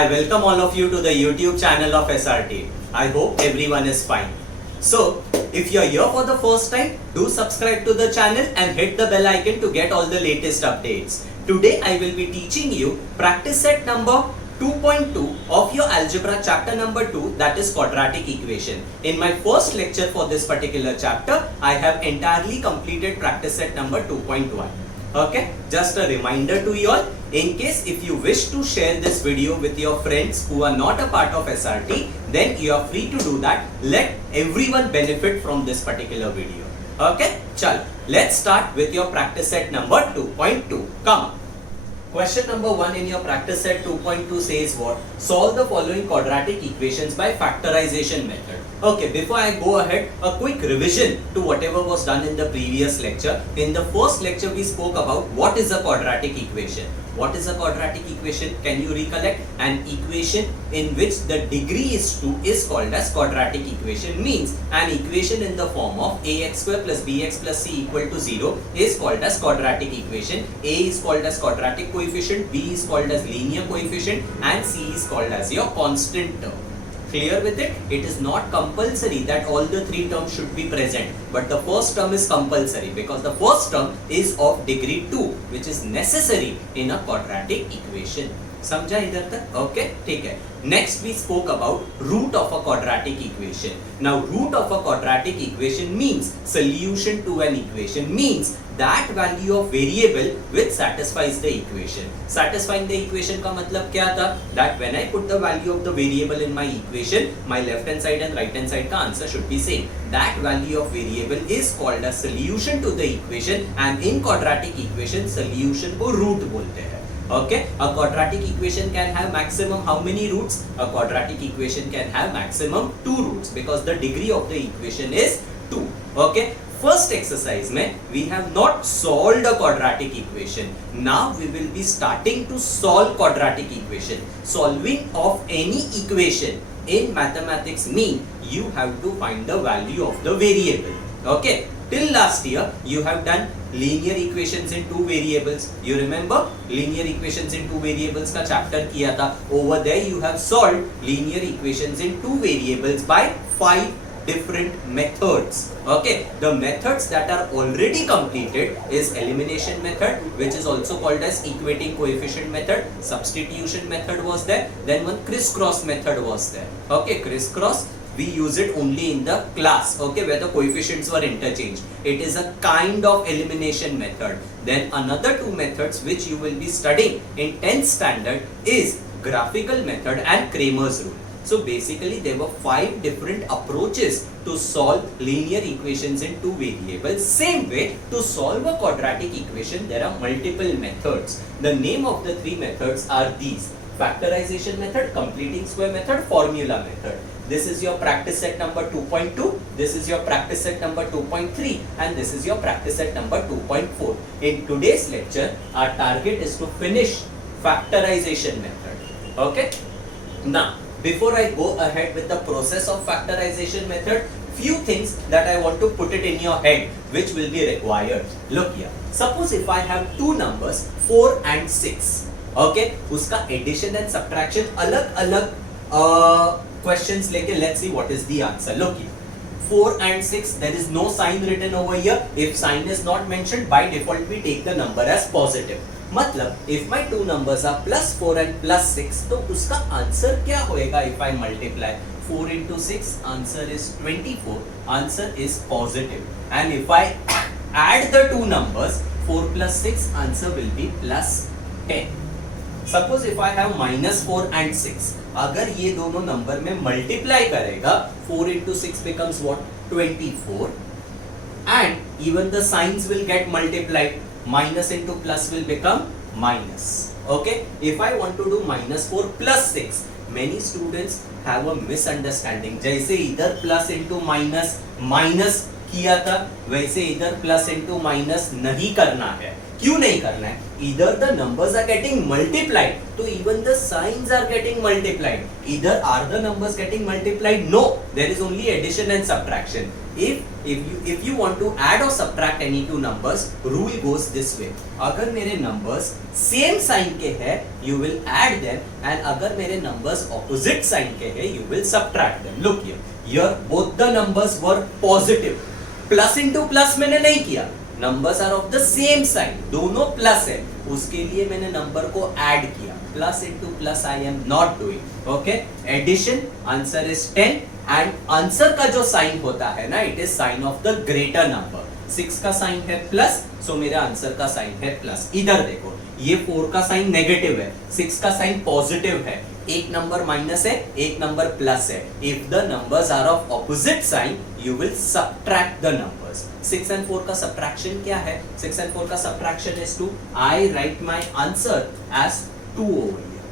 I welcome all of you to the YouTube channel of SRT. I hope everyone is fine. So, if you're here for the first time, do subscribe to the channel and hit the bell icon to get all the latest updates. Today I will be teaching you practice set number 2.2 of your algebra chapter number 2, that is quadratic equation. In my first lecture for this particular chapter, I have entirely completed practice set number 2.1. Okay, just a reminder to you all, in case if you wish to share this video with your friends who are not a part of SRT, then you are free to do that. Let everyone benefit from this particular video. Okay, chal, let's start with your practice set number 2.2. Come. Question number 1 in your practice set 2.2 says what? Solve the following quadratic equations by factorization method. Okay, before I go ahead, a quick revision to whatever was done in the previous lecture. In the first lecture, we spoke about what is a quadratic equation. What is a quadratic equation? Can you recollect? An equation in which the degree is 2 is called as quadratic equation. Means an equation in the form of ax square plus bx plus c equal to 0 is called as quadratic equation. A is called as quadratic coefficient, b is called as linear coefficient, and c is called as your constant term. Clear with it? It is not compulsory that all the three terms should be present, but the first term is compulsory because the first term is of degree 2, which is necessary in a quadratic equation. समझा इधर तक? Okay, ठीक है. Next we spoke about root of a quadratic equation. Now root of a quadratic equation means solution to an equation, means that value of variable which satisfies the equation. Satisfying the equation का मतलब क्या था? That when I put the value of the variable in my equation, my left hand side and right hand side का answer should be same. That value of variable is called a solution to the equation, and in quadratic equation solution को root बोलते हैं. Okay, a quadratic equation can have maximum how many roots? A quadratic equation can have maximum 2 roots because the degree of the equation is 2. Okay, first exercise mein we have not solved a quadratic equation. Now we will be starting to solve quadratic equation. Solving of any equation in mathematics mean you have to find the value of the variable. Okay, till last year you have done linear equations in 2 variables. You remember linear equations in 2 variables का chapter किया था. Over there you have solved linear equations in 2 variables by 5 different methods. Okay, the methods that are already completed is elimination method, which is also called as equating coefficient method. Substitution method was there. Then one crisscross method was there. Okay, crisscross we use it only in the class, okay, where the coefficients were interchanged. It is a kind of elimination method. Then another 2 methods which you will be studying in 10th standard is graphical method and Cramer's rule. So basically there were 5 different approaches to solve linear equations in 2 variables. Same way, to solve a quadratic equation there are multiple methods. The name of the 3 methods are these: factorization method, completing square method, formula method. This is your practice set number 2.2, this is your practice set number 2.3, and this is your practice set number 2.4. In today's lecture, our target is to finish factorization method. Okay? Now, before I go ahead with the process of factorization method, few things that I want to put it in your head which will be required. Look here. Suppose if I have 2 numbers 4 and 6. Okay? उसका addition and subtraction अलग-अलग questions लेके let's see what is the answer. Look here. 4 and 6, there is no sign written over here. If sign is not mentioned, by default we take the number as positive. मतलब if my 2 numbers are plus 4 and plus 6, तो उसका answer क्या होएगा if I multiply 4 into 6? Answer is 24. Answer is positive. And if I add the 2 numbers 4 plus 6, answer will be plus 10. Suppose if I have minus 4 and 6, अगर ये दोनों number में multiply करेगा 4 into 6 becomes what? 24, and even the signs will get multiplied. Minus into plus will become minus. Okay, if I want to do minus 4 plus 6, many students have a misunderstanding. जैसे इधर plus into minus किया था, वैसे इधर plus into minus नहीं करना है. क्यों नहीं करना है? Either the numbers are getting multiplied, तो even the signs are getting multiplied. Either are the numbers getting multiplied? No, there is only addition and subtraction. If you want to add or subtract any two numbers, rule goes this way. अगर मेरे numbers same sign के हैं, you will add them, and अगर मेरे numbers opposite sign के हैं, you will subtract them. Look here both the numbers were positive. Plus into plus मैंने नहीं किया. Numbers are of the same sign, दोनों प्लस है, उसके लिए मैंने नंबर को ऐड किया. Plus into plus I am not doing. Okay, addition, answer is 10 and answer का जो साइन होता है ना, it is sign of the greater number. 6 का साइन है प्लस, सो मेरे आंसर का साइन है प्लस. इधर देखो, ये 4 का साइन नेगेटिव है, 6 का साइन पॉजिटिव है. एक नंबर माइनस है, एक नंबर प्लस है. If the numbers are of opposite sign, you will subtract the numbers. 6 and 4 का सबट्रैक्शन क्या है? 6 and 4 का subtraction is 2. I write my answer as 2 over here.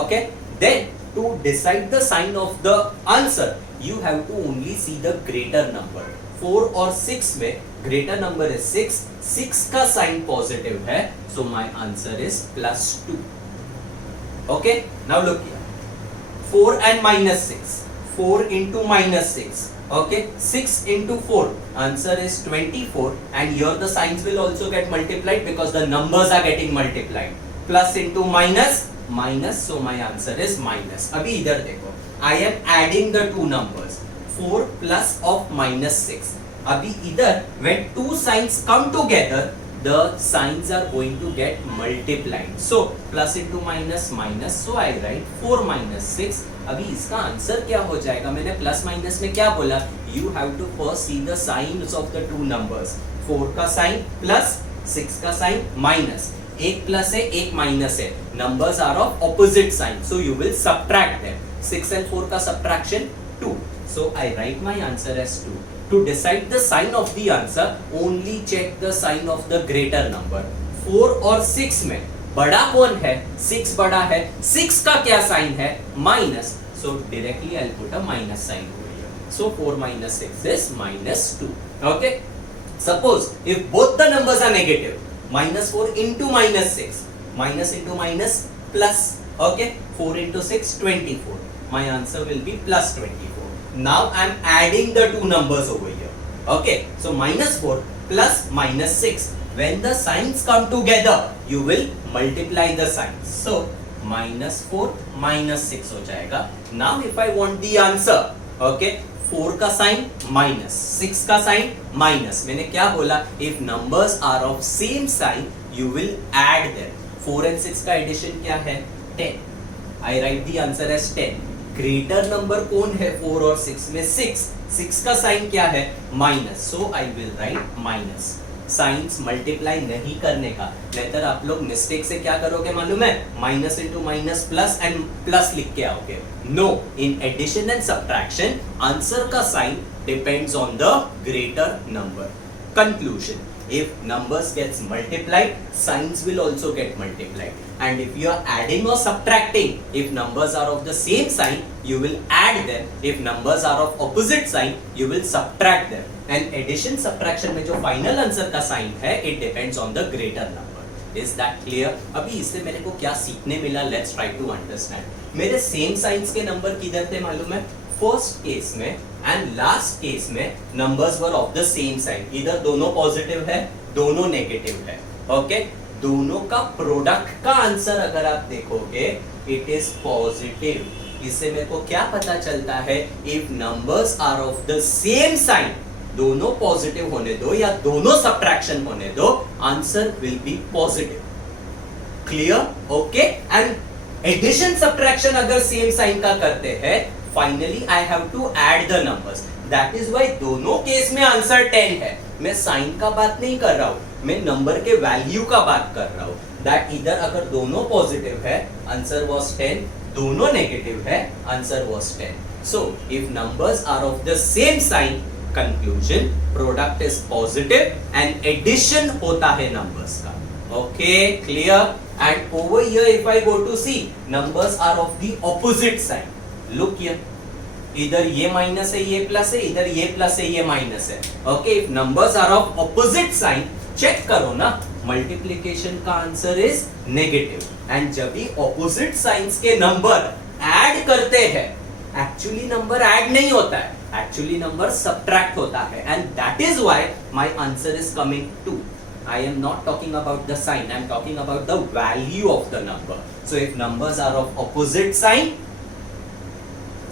Okay? Then to decide the sign of the answer, you have to only see the greater number. 4 और 6 में greater number is 6. 6 का sign positive है, so my answer is +2. Okay? Now look here. 4 and -6. 4 into -6. Okay, 6 into 4, answer is 24, and here the signs will also get multiplied because the numbers are getting multiplied. Plus into minus, minus, so my answer is minus. अभी इधर देखो, I am adding the two numbers, 4 plus of -6. अभी इधर when two signs come together, the signs are going to get multiplied. So plus into minus, minus, so I write 4 minus 6. अभी इसका answer क्या हो जाएगा? मैंने प्लस माइनस में क्या बोला? You have to first see the signs of the two numbers. 4 का साइन प्लस, 6 का साइन माइनस. एक प्लस है, एक माइनस है. Numbers are of opposite sign, so you will subtract them. 6 and 4 का subtraction 2. So I write my answer as 2. To decide the sign of the answer, only check the sign of the greater number. 4 और 6 में बड़ा कौन है? 6 बड़ा है. 6 का क्या साइन है? Minus. So directly I'll put a minus sign over here. So 4 minus 6 is -2. Okay? Suppose if both the numbers are negative, -4 into -6, minus into minus plus. Okay? 4 into 6, 24. My answer will be +24. Now I'm adding the two numbers over here. Okay? So -4 plus -6. When the signs come together, you will multiply the signs. So -4 -6 हो जाएगा. Now if I want the answer, okay, 4 का sign minus, 6 का sign minus. मैंने क्या बोला? If numbers are of same sign, you will add them. 4 and 6 का addition क्या है? 10. I write the answer as 10. Greater number कौन है 4 और 6 में? 6. 6 का साइन क्या है? Minus. So I will write minus. Science multiply नहीं करने का, लेटर आप लोग मिस्टेक से क्या करोगे मालूम है? Minus into minus plus and plus लिख के आओगे. No, in addition and subtraction answer का sign depends on the greater number. Conclusion, if numbers gets multiplied, signs will also get multiplied. And if you are adding or subtracting, if numbers are of the same sign, you will add them. If numbers are of opposite sign, you will subtract them. And addition subtraction में जो final answer का sign है, it depends on the greater number. Is that clear? अभी इससे मेरे को क्या सीखने मिला? Let's try to understand. मेरे same signs के नंबर किधर थे मालूम है? फर्स्ट केस में एंड लास्ट केस में numbers were of the same sign. इधर दोनों पॉजिटिव है, दोनों नेगेटिव है. ओके, दोनों का प्रोडक्ट का आंसर अगर आप देखोगे, इट इज पॉजिटिव. इससे मेरे को क्या पता चलता है? If numbers are of the same sign, दोनों पॉजिटिव होने दो या दोनों सब्ट्रैक्शन होने दो, answer will be positive. Clear? Okay. And addition subtraction अगर सेम साइन का करते हैं, finally I have to add the numbers. That is why दोनों केस में आंसर 10 है. मैं साइन का बात नहीं कर रहा हूँ, मैं नंबर के वैल्यू का बात कर रहा हूँ. That इधर अगर दोनों पॉजिटिव है, आंसर was 10. दोनों नेगेटिव है, answer was 10. So if numbers are of the same sign, conclusion, product is positive and addition होता है numbers का. Okay, clear? And over here if I go to see, numbers are of the opposite sign. Look here, इधर ये minus है, ये plus है, इधर ये प्लस है, ये माइनस है. Okay, if numbers are of opposite sign, check करो ना, मल्टीप्लिकेशन का आंसर इज नेगेटिव। एंड जब भी ऑपोजिट साइंस के नंबर ऐड करते हैं, एक्चुअली नंबर ऐड नहीं होता है, एक्चुअली नंबर सब्ट्रैक्ट होता है, and that is why my answer is coming 2। I am not talking about the sign, I am talking about the value of the number. So if numbers are of opposite sign,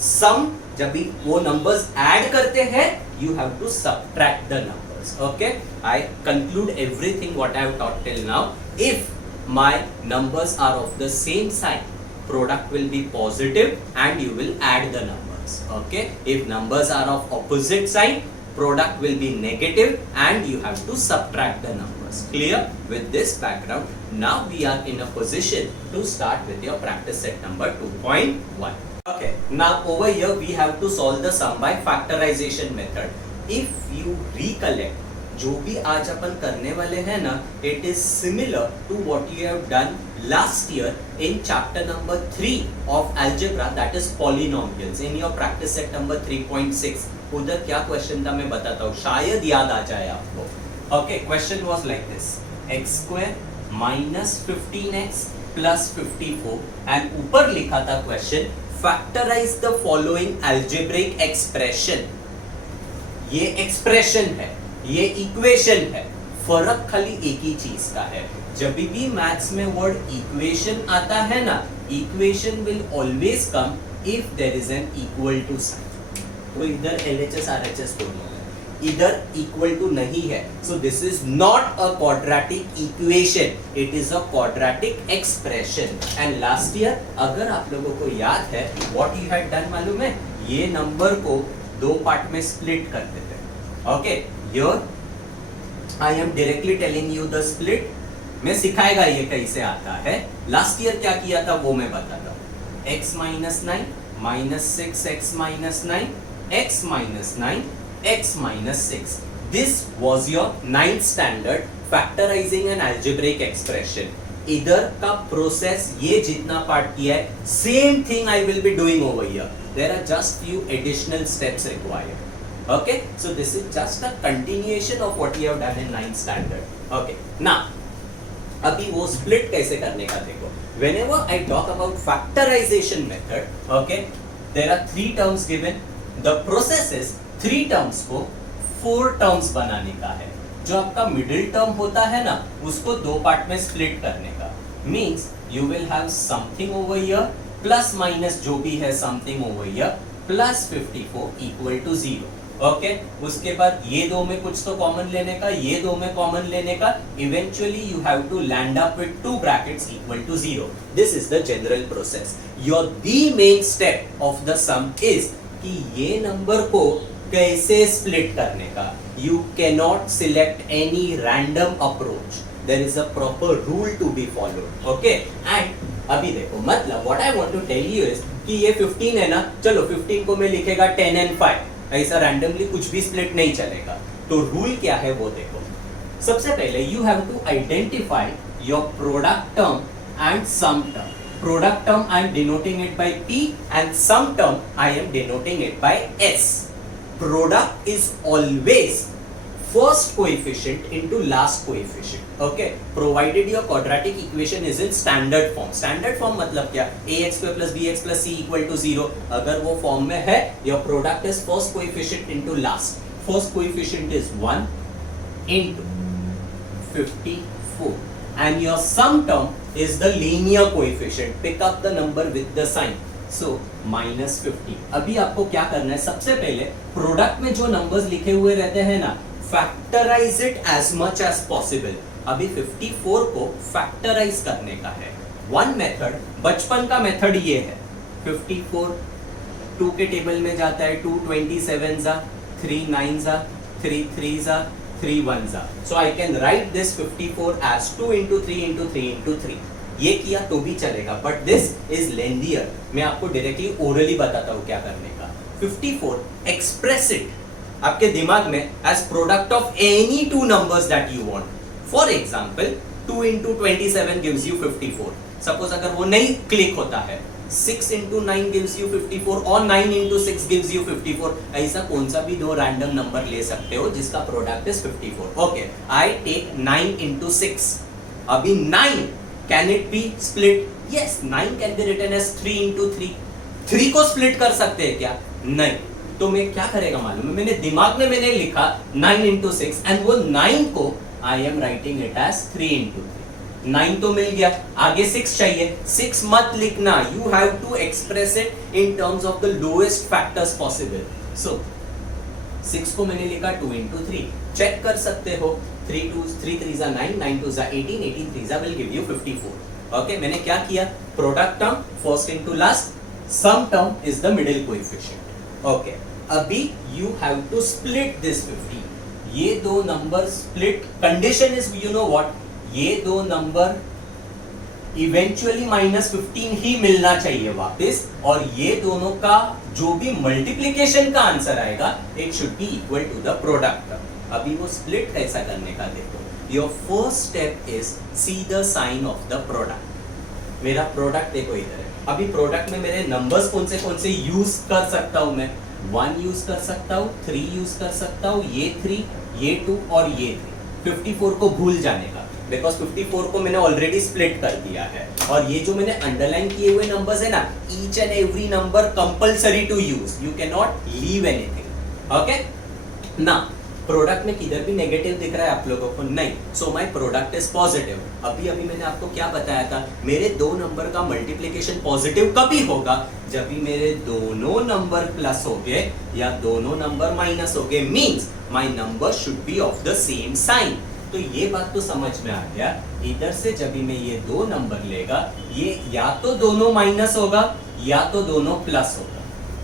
sum, जब भी वो numbers add करते हैं, you have to subtract the numbers. Okay? I conclude everything what I have taught till now. If my numbers are of the same sign, product will be positive and you will add the numbers. Okay? If numbers are of opposite sign, product will be negative and you have to subtract the numbers. Clear? With this background, now we are in a position to start with your practice set number 2.1. Okay, now over here we have to solve the sum by factorization method. If you recollect, जो भी आज अपन करने वाले हैं ना, it is similar to what you have done last year in chapter number 3 of algebra, that is polynomials, in your practice set number 3.6. उधर क्या question था मैं बताता हूँ, शायद याद आ जाए आपको। Okay, question was like this, x square minus 15x plus 54, and ऊपर लिखा था question, factorise the following algebraic expression. ये एक्सप्रेशन है, ये इक्वेशन है, फर्क खाली एक ही चीज का है। जब भी मैथ्स में वर्ड इक्वेशन आता है ना, equation will always come if there is an equal to sign. तो इधर LHS RHS दोनों है, इधर इक्वल टू नहीं है, सो this is not a quadratic equation, it is a quadratic expression. And last year अगर आप लोगों को याद है, व्हाट यू हैड डन मालूम है, ये नंबर को दो पार्ट में स्प्लिट करते थे। Okay, here I am directly telling you the split, मैं सिखाएगा ये कैसे आता है। लास्ट ईयर क्या किया था वो मैं बताता हूँ। x minus 9 minus 6x minus 9, x minus 9, x minus 6. This was your 9th standard factorizing an algebraic expression. इधर का प्रोसेस ये जितना पार्ट किया है, same thing I will be doing over here. There are just few additional steps required. Okay, so this is just a continuation of what you have done in 9th standard. Okay, now अभी वो split कैसे करने का देखो. Whenever I talk about factorization method, okay, there are 3 terms given. The process is 3 terms को 4 terms बनाने का है। जो आपका मिडिल टर्म होता है ना, उसको दो पार्ट में स्प्लिट करने का। Means you will have something over here plus minus जो भी है something over here plus 54 equal to 0। Okay, उसके बाद ये दो में कुछ तो कॉमन लेने का, ये दो में कॉमन लेने का, eventually you have to land up with 2 brackets equal to 0। This is the general process. Your the main step of the sum is कि ये नंबर को कैसे स्प्लिट करने का। You cannot select any random approach, there is a proper rule to be followed. Okay, and अभी देखो, मतलब what I want to tell you is कि ये 15 है ना, चलो 15 को मैं लिखेगा 10 and 5, ऐसा रैंडमली कुछ भी स्प्लिट नहीं चलेगा। तो रूल क्या है वो देखो। सबसे पहले you have to identify your product term and sum term. Product term I am denoting it by P and sum term I am denoting it by S. Product is always first coefficient into last coefficient. Okay, provided your quadratic equation is in standard form. Standard form मतलब क्या? ax square plus bx plus c equal to 0. अगर वो form में है, your product is first coefficient into last. First coefficient is 1 into 54. And your sum term is the linear coefficient. Pick up the number with the sign. So minus 50. अभी आपको क्या करना है, सबसे पहले प्रोडक्ट में जो नंबर्स लिखे हुए रहते हैं ना, factorise it as much as possible. अभी 54 को फैक्टराइज करने का है। वन मेथड, बचपन का मेथड ये है, 54 2 के टेबल में जाता है, 2 27 जा, 3 9 जा, 3 3 जा, 3 1 जा। So I can write this 54 as 2 into 3 into 3 into 3. ये किया तो भी चलेगा, but this is lengthier. मैं आपको डायरेक्टली ओरली बताता हूँ क्या करने का। 54 express it आपके दिमाग में as product of any 2 numbers that you want. For example, 2 into 27 gives you 54. Suppose अगर वो नहीं क्लिक होता है, 6 into 9 gives you 54 और 9 into 6 gives you 54. ऐसा कौन सा भी दो रैंडम नंबर ले सकते हो जिसका product is 54. Okay, I take 9 into 6. अभी 9 can it be split? Yes, 9 can be written as 3 into 3. 3 को स्प्लिट कर सकते हैं क्या? नहीं. तो मैं क्या करेगा मालूम है, मैंने दिमाग में मैंने लिखा 9 into 6 एंड वो 9 को I am writing it as 3 into 3. 9 तो मिल गया, आगे 6 चाहिए. 6 मत लिखना, you have to express it in terms of the lowest factors possible. So 6 को मैंने लिखा 2 into 3. चेक कर सकते हो, 3 3s are 9, 9 2s are 18, 18 3s will give you 54. Okay, मैंने क्या किया? Product term first into last, sum term is the middle coefficient. Okay, अभी you have to split this 50. ये दो number split, condition is you know what, ये दो number eventually -15 ही मिलना चाहिए वापस, और ये दोनों का जो भी मल्टीप्लिकेशन का आंसर आएगा it should be equal to the product. अभी वो स्प्लिट कैसा करने का देखो. Your first step is see the sign of the product. मेरा प्रोडक्ट देखो इधर है. अभी प्रोडक्ट में मेरे नंबर्स कौन से यूज कर सकता हूं मैं? 1 यूज कर सकता हूं, 3 यूज कर सकता हूं, ये 3, ये 2 और ये 3. 54 को भूल जाने का, बिकॉज 54 को मैंने ऑलरेडी स्प्लिट कर दिया है. और ये जो मैंने अंडरलाइन किए हुए नंबर्स है ना, each and every number compulsory to use, you can not leave anything. Okay ना, प्रोडक्ट में किधर भी नेगेटिव दिख रहा है आप लोगों को? नहीं. So my product is positive. अभी मैंने आपको क्या बताया था, मेरे दो नंबर का मल्टीप्लिकेशन पॉजिटिव कभी होगा? जब भी मेरे दोनों नंबर प्लस हो गए या दोनों नंबर माइनस हो गए, means my number should be of the same sign. तो ये बात तो समझ में आ गया. इधर से जब भी मैं ये दो नंबर लेगा, ये या तो दोनों माइनस होगा या तो दोनों प्लस होगा.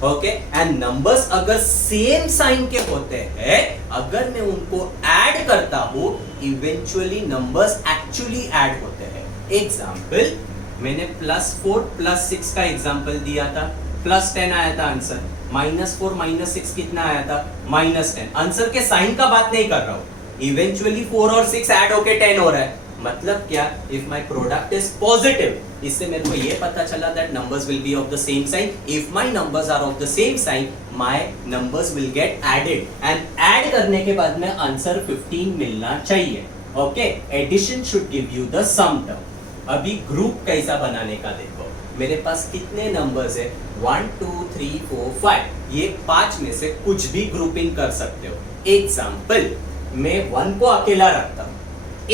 ओके, एंड नंबर्स अगर सेम साइन के होते हैं, अगर मैं उनको ऐड करता हूं, इवेंचुअली नंबर्स एक्चुअली ऐड होते हैं. एग्जाम्पल, मैंने +4 +6 का एग्जाम्पल दिया था. +10 आया था आंसर. -4 -6 कितना आया था? -10. आंसर के साइन का बात नहीं कर रहा हूं. इवेंचुअली 4 और 6 ऐड होके 10 हो रहा है. मतलब क्या? If my product is positive, इससे मेरे को ये पता चला that numbers will be of the same sign. If my numbers are of the same sign, my numbers will get added, and add करने के बाद में आंसर 15 मिलना चाहिए. Okay, addition should give you the sum term. अभी group कैसा बनाने का देखो. मेरे पास कितने नंबर्स है? 1 2 3 4 5. ये 5 में से कुछ भी ग्रुपिंग कर सकते हो. एग्जाम्पल, मैं 1 को अकेला रखता हूं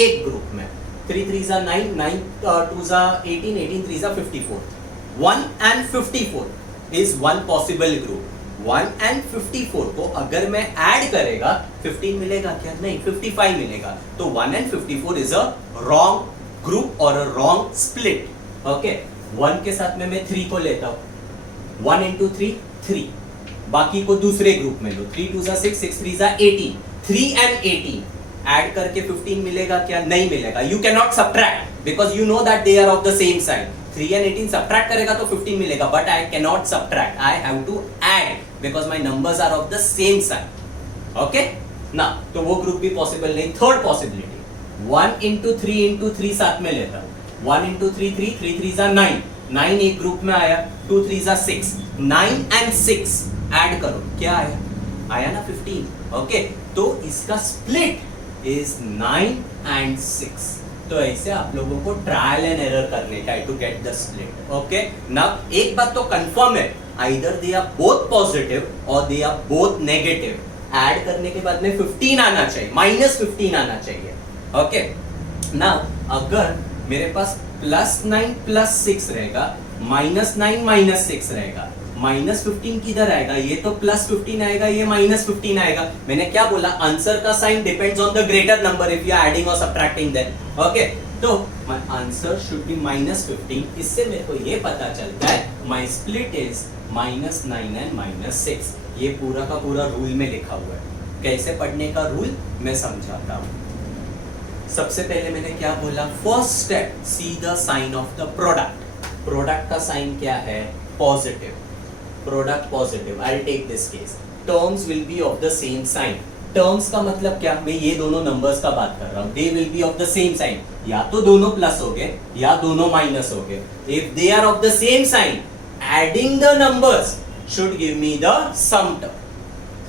एक ग्रुप में. 3 3s are 9, 9 2s are 18, 18 3s are 54. 1 and 54 is one possible group. 1 and 54 को अगर मैं ऐड करेगा 15 मिलेगा क्या? नहीं, 55 मिलेगा. तो 1 and 54 is a wrong group or a wrong split. Okay, 1 के साथ में मैं 3 को लेता हूं. 1 into 3 3. बाकी को दूसरे ग्रुप में लो. 3 2s are 6, 6 3s are 18. 3 and 18 add करके 15 मिलेगा क्या? नहीं मिलेगा. You can not subtract because you know that they are of the same sign. 3 and 18 subtract करेगा तो 15 मिलेगा, but I can not subtract. I have to add because my numbers are of the same sign. Okay ना, तो वो group भी possible नहीं. Third possibility, 1 into 3 into 3 साथ में लेता हूं. 1 into 3 3, 3 3s are 9. 9 एक ग्रुप में आया. 2 3s are 6. 9 and 6 ऐड करो, क्या आया? आया ना 15. ओके, तो इसका स्प्लिट is 9 and 6. तो ऐसे आप लोगों को ट्रायल एंड एरर करने का to get the split. Okay, now एक बात तो कंफर्म है, either they are both positive और they are both negative. Add करने के बाद में 15 आना चाहिए, -15 आना चाहिए. ओके, नाउ अगर मेरे पास +9 +6 रहेगा, -9 -6 रहेगा, -15 किधर आएगा? ये तो +15 आएगा, ये -15 आएगा. मैंने क्या बोला? आंसर का sign depends on the greater number if you are adding और सब्ट्रैक्टिंग देन. ओके, तो माय आंसर शुड बी -15. इससे मेरे को ये पता चलता है माय स्प्लिट इज -9 एंड -6. ये पूरा का पूरा रूल में लिखा हुआ है. कैसे पढ़ने का रूल मैं समझाता हूँ. सबसे पहले मैंने क्या बोला? First step, see the sign of the product. Product का साइन क्या है? Positive. Product positive. I will take this case. Terms will be of the same sign. Terms का मतलब क्या? मैं ये दोनों नंबर्स का बात कर रहा हूँ. They will be of the same sign. या तो दोनों प्लस हो गए या दोनों माइनस हो गए. If they are of the same sign, adding the numbers should give me the sum term.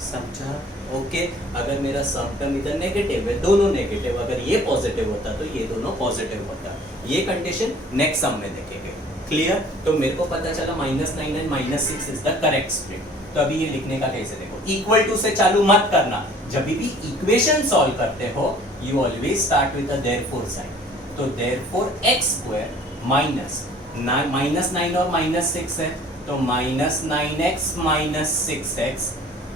समझा? ओके अगर मेरा सम टर्म इधर नेगेटिव है, दोनों नेगेटिव, अगर ये पॉजिटिव होता तो ये दोनों पॉजिटिव होता. ये कंडीशन नेक्स्ट सम में देखेंगे. क्लियर? तो मेरे को पता चला -9 and -6 is the correct split. तो अभी ये लिखने का कैसे देखो, इक्वल टू से चालू मत करना. जब भी इक्वेशन सॉल्व करते हो you always start with the therefore sign. तो देयरफॉर x² माइनस 9 और -6 है तो -9x - 6x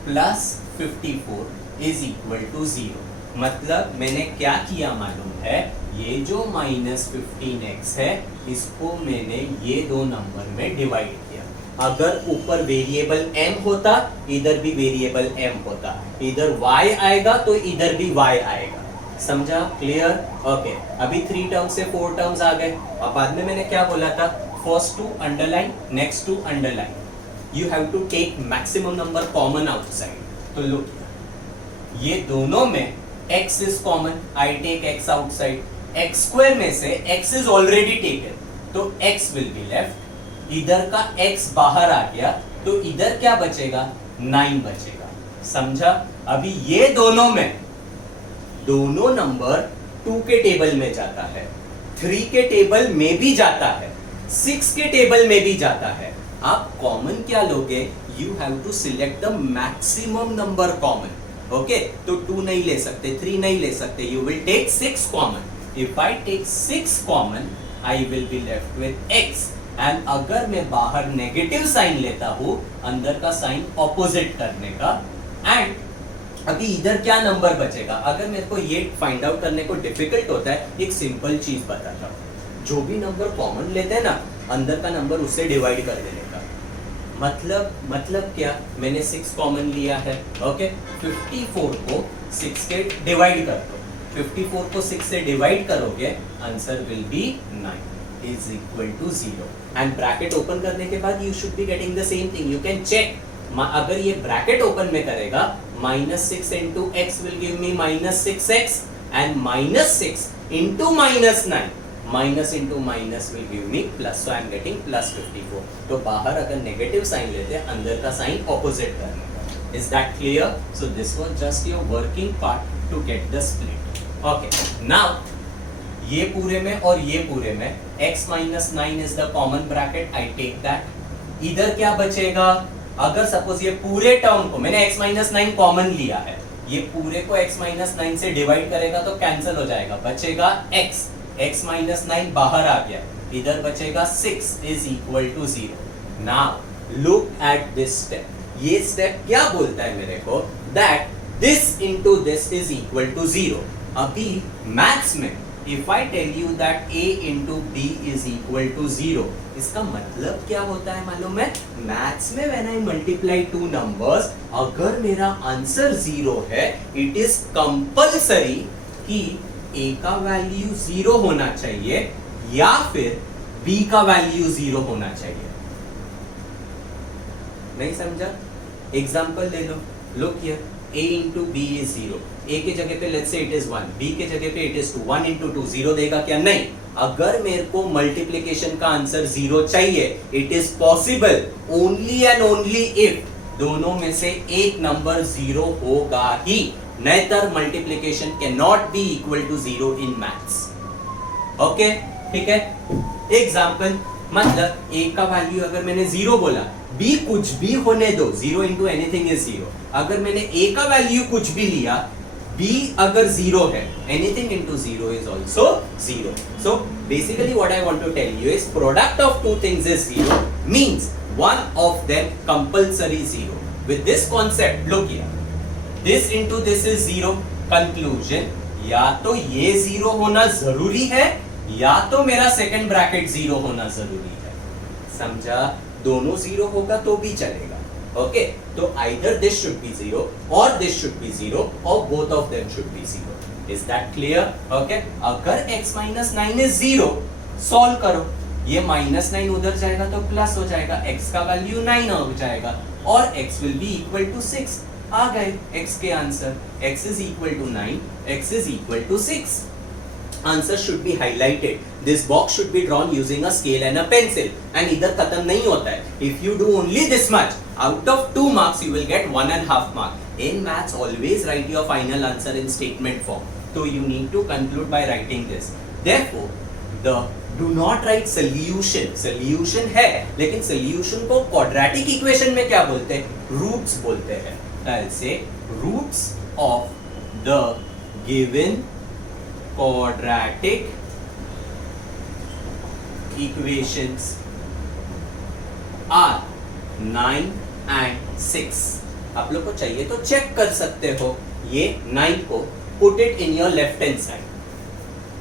plus 54 is equal to 0. मतलब मैंने क्या किया मालूम है, ये जो -15x है इसको मैंने ये दो नंबर में डिवाइड किया. अगर ऊपर वेरिएबल m होता, इधर भी वेरिएबल m होता, इधर y आएगा तो इधर भी y आएगा. समझा? क्लियर? ओके अभी 3 टर्म से 4 टर्म्स आ गए. अब बाद में मैंने क्या बोला था, first to underline, next to underline. You have to take maximum number common outside. तो लुक ये दोनों में x is common, I take x outside. x² में से x इज ऑलरेडी टेकन तो x विल बी लेफ्ट. इधर का x बाहर आ गया तो इधर क्या बचेगा, 9 बचेगा. समझा? अभी ये दोनों में दोनों नंबर 2 के टेबल में जाता है, 3 के टेबल में भी जाता है, 6 के टेबल में भी जाता है. आप कॉमन क्या लोगे, you have to select the maximum number common. Okay तो 2 नहीं ले सकते, 3 नहीं ले सकते, you will take 6 common. If I take 6 common I will be left with x. And अगर मैं बाहर नेगेटिव साइन लेता हूं अंदर का साइन ऑपोजिट करने का, एंड अभी इधर क्या नंबर बचेगा. अगर मेरे को ये फाइंड आउट करने को डिफिकल्ट होता है, एक सिंपल चीज बताता हूं. जो भी नंबर कॉमन लेते हैं ना, अंदर का नंबर उससे डिवाइड कर देने का. मतलब क्या, मैंने 6 कॉमन लिया है. ओके 54 को 6 के डिवाइड कर दो. 54 को 6 से डिवाइड करोगे answer will be 9 is equal to 0. And bracket open करने के बाद you should be getting the same thing. You can check. अगर ये ब्रैकेट ओपन में करेगा -6 into x will give me -6x and -6 into -9 minus into minus will give me plus. So I am getting plus 54. तो बाहर अगर negative sign लेते हैं अंदर का साइन ऑपोजिट करने का. Is that clear? So this was just your working part to get the split. Okay. Now ये पूरे में और ये पूरे में x minus 9 is the common bracket. I take that. इधर क्या बचेगा, अगर सपोज ये पूरे टर्म को मैंने x minus 9 कॉमन लिया है, ये पूरे को x minus 9 से डिवाइड करेगा तो कैंसिल हो जाएगा, बचेगा x minus 9 बाहर आ गया, इधर बचेगा 6 is equal to 0. Now look at this step. ये स्टेप क्या बोलता है मेरे को, that this into this is equal to 0. अभी मैथ्स में if I tell you that a into b is equal to 0, इसका मतलब क्या होता है मालूम है, मैथ्स में when I multiply two numbers, अगर मेरा आंसर 0 है, it is compulsory कि a का वैल्यू 0 होना चाहिए या फिर b का वैल्यू 0 होना चाहिए. नहीं समझा? एग्जाम्पल ले लो. Look here, a into b is 0. a के जगह पे let's say it is 1, b के जगह पे इट इज 2. 1 into 2 0 देगा क्या? नहीं. अगर मेरे को मल्टीप्लिकेशन का आंसर 0 चाहिए, it is possible only and only if दोनों में से एक नंबर 0 होगा ही, neither multiplication can not be equal to 0 in maths. Okay ठीक है. एग्जाम्पल, मतलब a का वैल्यू अगर मैंने 0 बोला, b कुछ भी होने दो, 0 into anything is 0. अगर मैंने a का वैल्यू कुछ भी लिया, b अगर 0 है, anything into 0 is also 0. So basically what I want to tell you is product of two things is 0 means one of them compulsory 0. With this concept, look here, this into this is 0. Conclusion, या तो ये 0 होना जरूरी है या तो मेरा second bracket 0 होना जरूरी है. समझा? दोनों 0 होगा तो भी चलेगा. ओके तो either this should be 0 or this should be 0 or both of them should be 0. Is that clear? Okay. अगर x minus 9 is 0, सॉल्व करो. ये -9 उधर जाएगा तो प्लस हो जाएगा, x का वैल्यू 9 हो जाएगा और x will be equal to 6. आ गए x के answer. x is equal to 9, x is equal to 6. answer should be highlighted. This box should be drawn using a scale and a pencil. And इधर खत्म नहीं होता है. If you do only this much, out of 2 marks you will get 1.5 mark. In maths, always write your final answer in statement form. So you need to conclude by writing this. Therefore, do not write solution. Solution है, लेकिन solution को quadratic equation में क्या बोलते हैं? Roots बोलते हैं. I'll say roots of the given quadratic equations are 9 and 6. आप लोग को चाहिए तो चेक कर सकते हो. ये 9 को put it in your left hand side.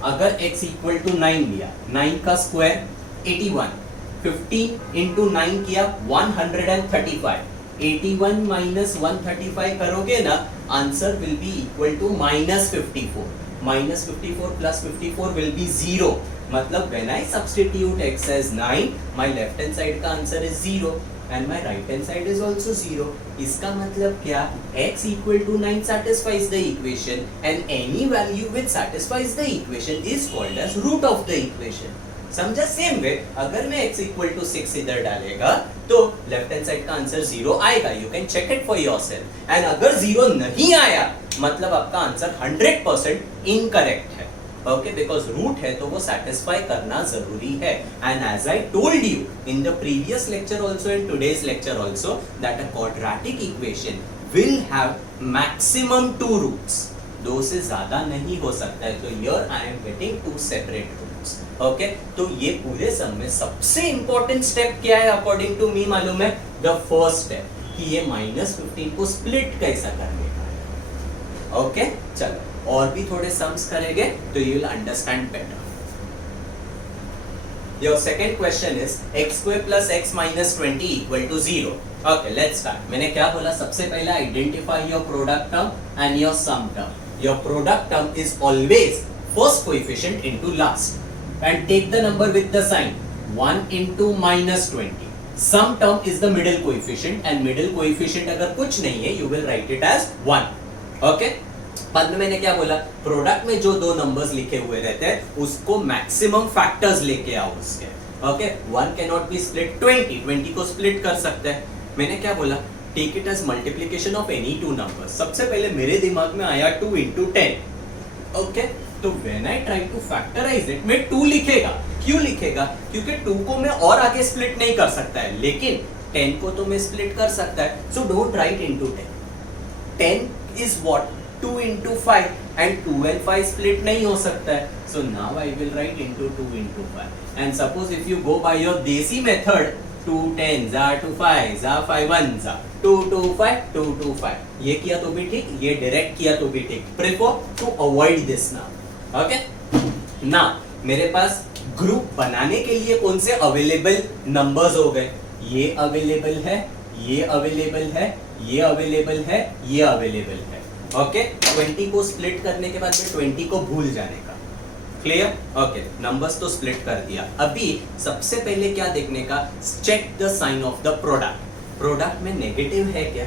अगर x equal to 9 लिया, 9 का स्क्वायर 81, 15 into 9 किया 135, 81 minus 135 करोगे ना, answer will be equal to minus 54. Minus 54 plus 54 will be 0. मतलब when I substitute x as 9, my left hand side का answer is 0 and my right hand side is also 0. इसका मतलब क्या? x equal to 9 satisfies the equation and any value which satisfies the equation is called as root of the equation. समझा? Same way अगर मैं x equal to 6 इधर डालेगा तो left hand side का आंसर 0 आएगा. You can check it for yourself. And अगर 0 नहीं आया मतलब आपका आंसर 100% इनकरेक्ट है. ओके, बिकॉज रूट है तो वो सेटिस्फाई करना जरूरी है. And as I told you in the previous lecture also, in today's lecture also, that a quadratic equation will have maximum 2 roots. 2 से ज्यादा नहीं हो सकता है. तो here I am getting 2 separate roots. Okay, तो ये पूरे सम में सबसे इंपॉर्टेंट स्टेप क्या है अकॉर्डिंग टू मी मालूम है? द फर्स्ट स्टेप कि ये -15 को स्प्लिट कैसा करने का है. ओके, चलो और भी थोड़े सम्स करेंगे तो you will understand better. Your second question is x square plus x minus 20 equal to 0. Okay, let's start. मैंने क्या बोला? सबसे पहले identify your product term and your sum term. Your product term is always first coefficient into last and take the number with the sign 1 into minus 20. Sum term is the middle coefficient and middle coefficient अगर कुछ नहीं है you will write it as 1. Okay? बाद में मैंने क्या बोला? Product में जो 2 नंबर्स लिखे हुए रहते हैं उसको मैक्सिमम फैक्टर्स लेके आओ उसके. ओके, 1 cannot be split 20 को स्प्लिट कर सकते हैं. मैंने क्या बोला? Take it as multiplication of any 2 numbers. सबसे पहले मेरे दिमाग में आया 2 into 10. ओके, तो when I try to factorize it, मैं 2 लिखेगा. क्यों लिखेगा? क्योंकि 2 को मैं और आगे स्प्लिट नहीं कर सकता है, लेकिन 10 को तो मैं स्प्लिट कर सकता है. So don't write into 10. 10 is what? 2 into 5 and 2 and 5 split नहीं हो सकता है. So now I will write into 2 into 5. And suppose if you go by your desi method, 2 10s are 2 5s are 5 1s are 2 2 5 2 2 5. ये किया तो भी ठीक, ये डायरेक्ट किया तो भी ठीक. Prefer to avoid this now. Okay, ना मेरे पास ग्रुप बनाने के लिए कौन से अवेलेबल नंबर्स हो गए? ये अवेलेबल है, ये अवेलेबल है, ये अवेलेबल है, ये अवेलेबल है. ओके, 20 को स्प्लिट करने के बाद में 20 को भूल जाने का. क्लियर? ओके, नंबर्स तो स्प्लिट कर दिया. अभी सबसे पहले क्या देखने का? Check the sign of the product. Product में नेगेटिव है क्या?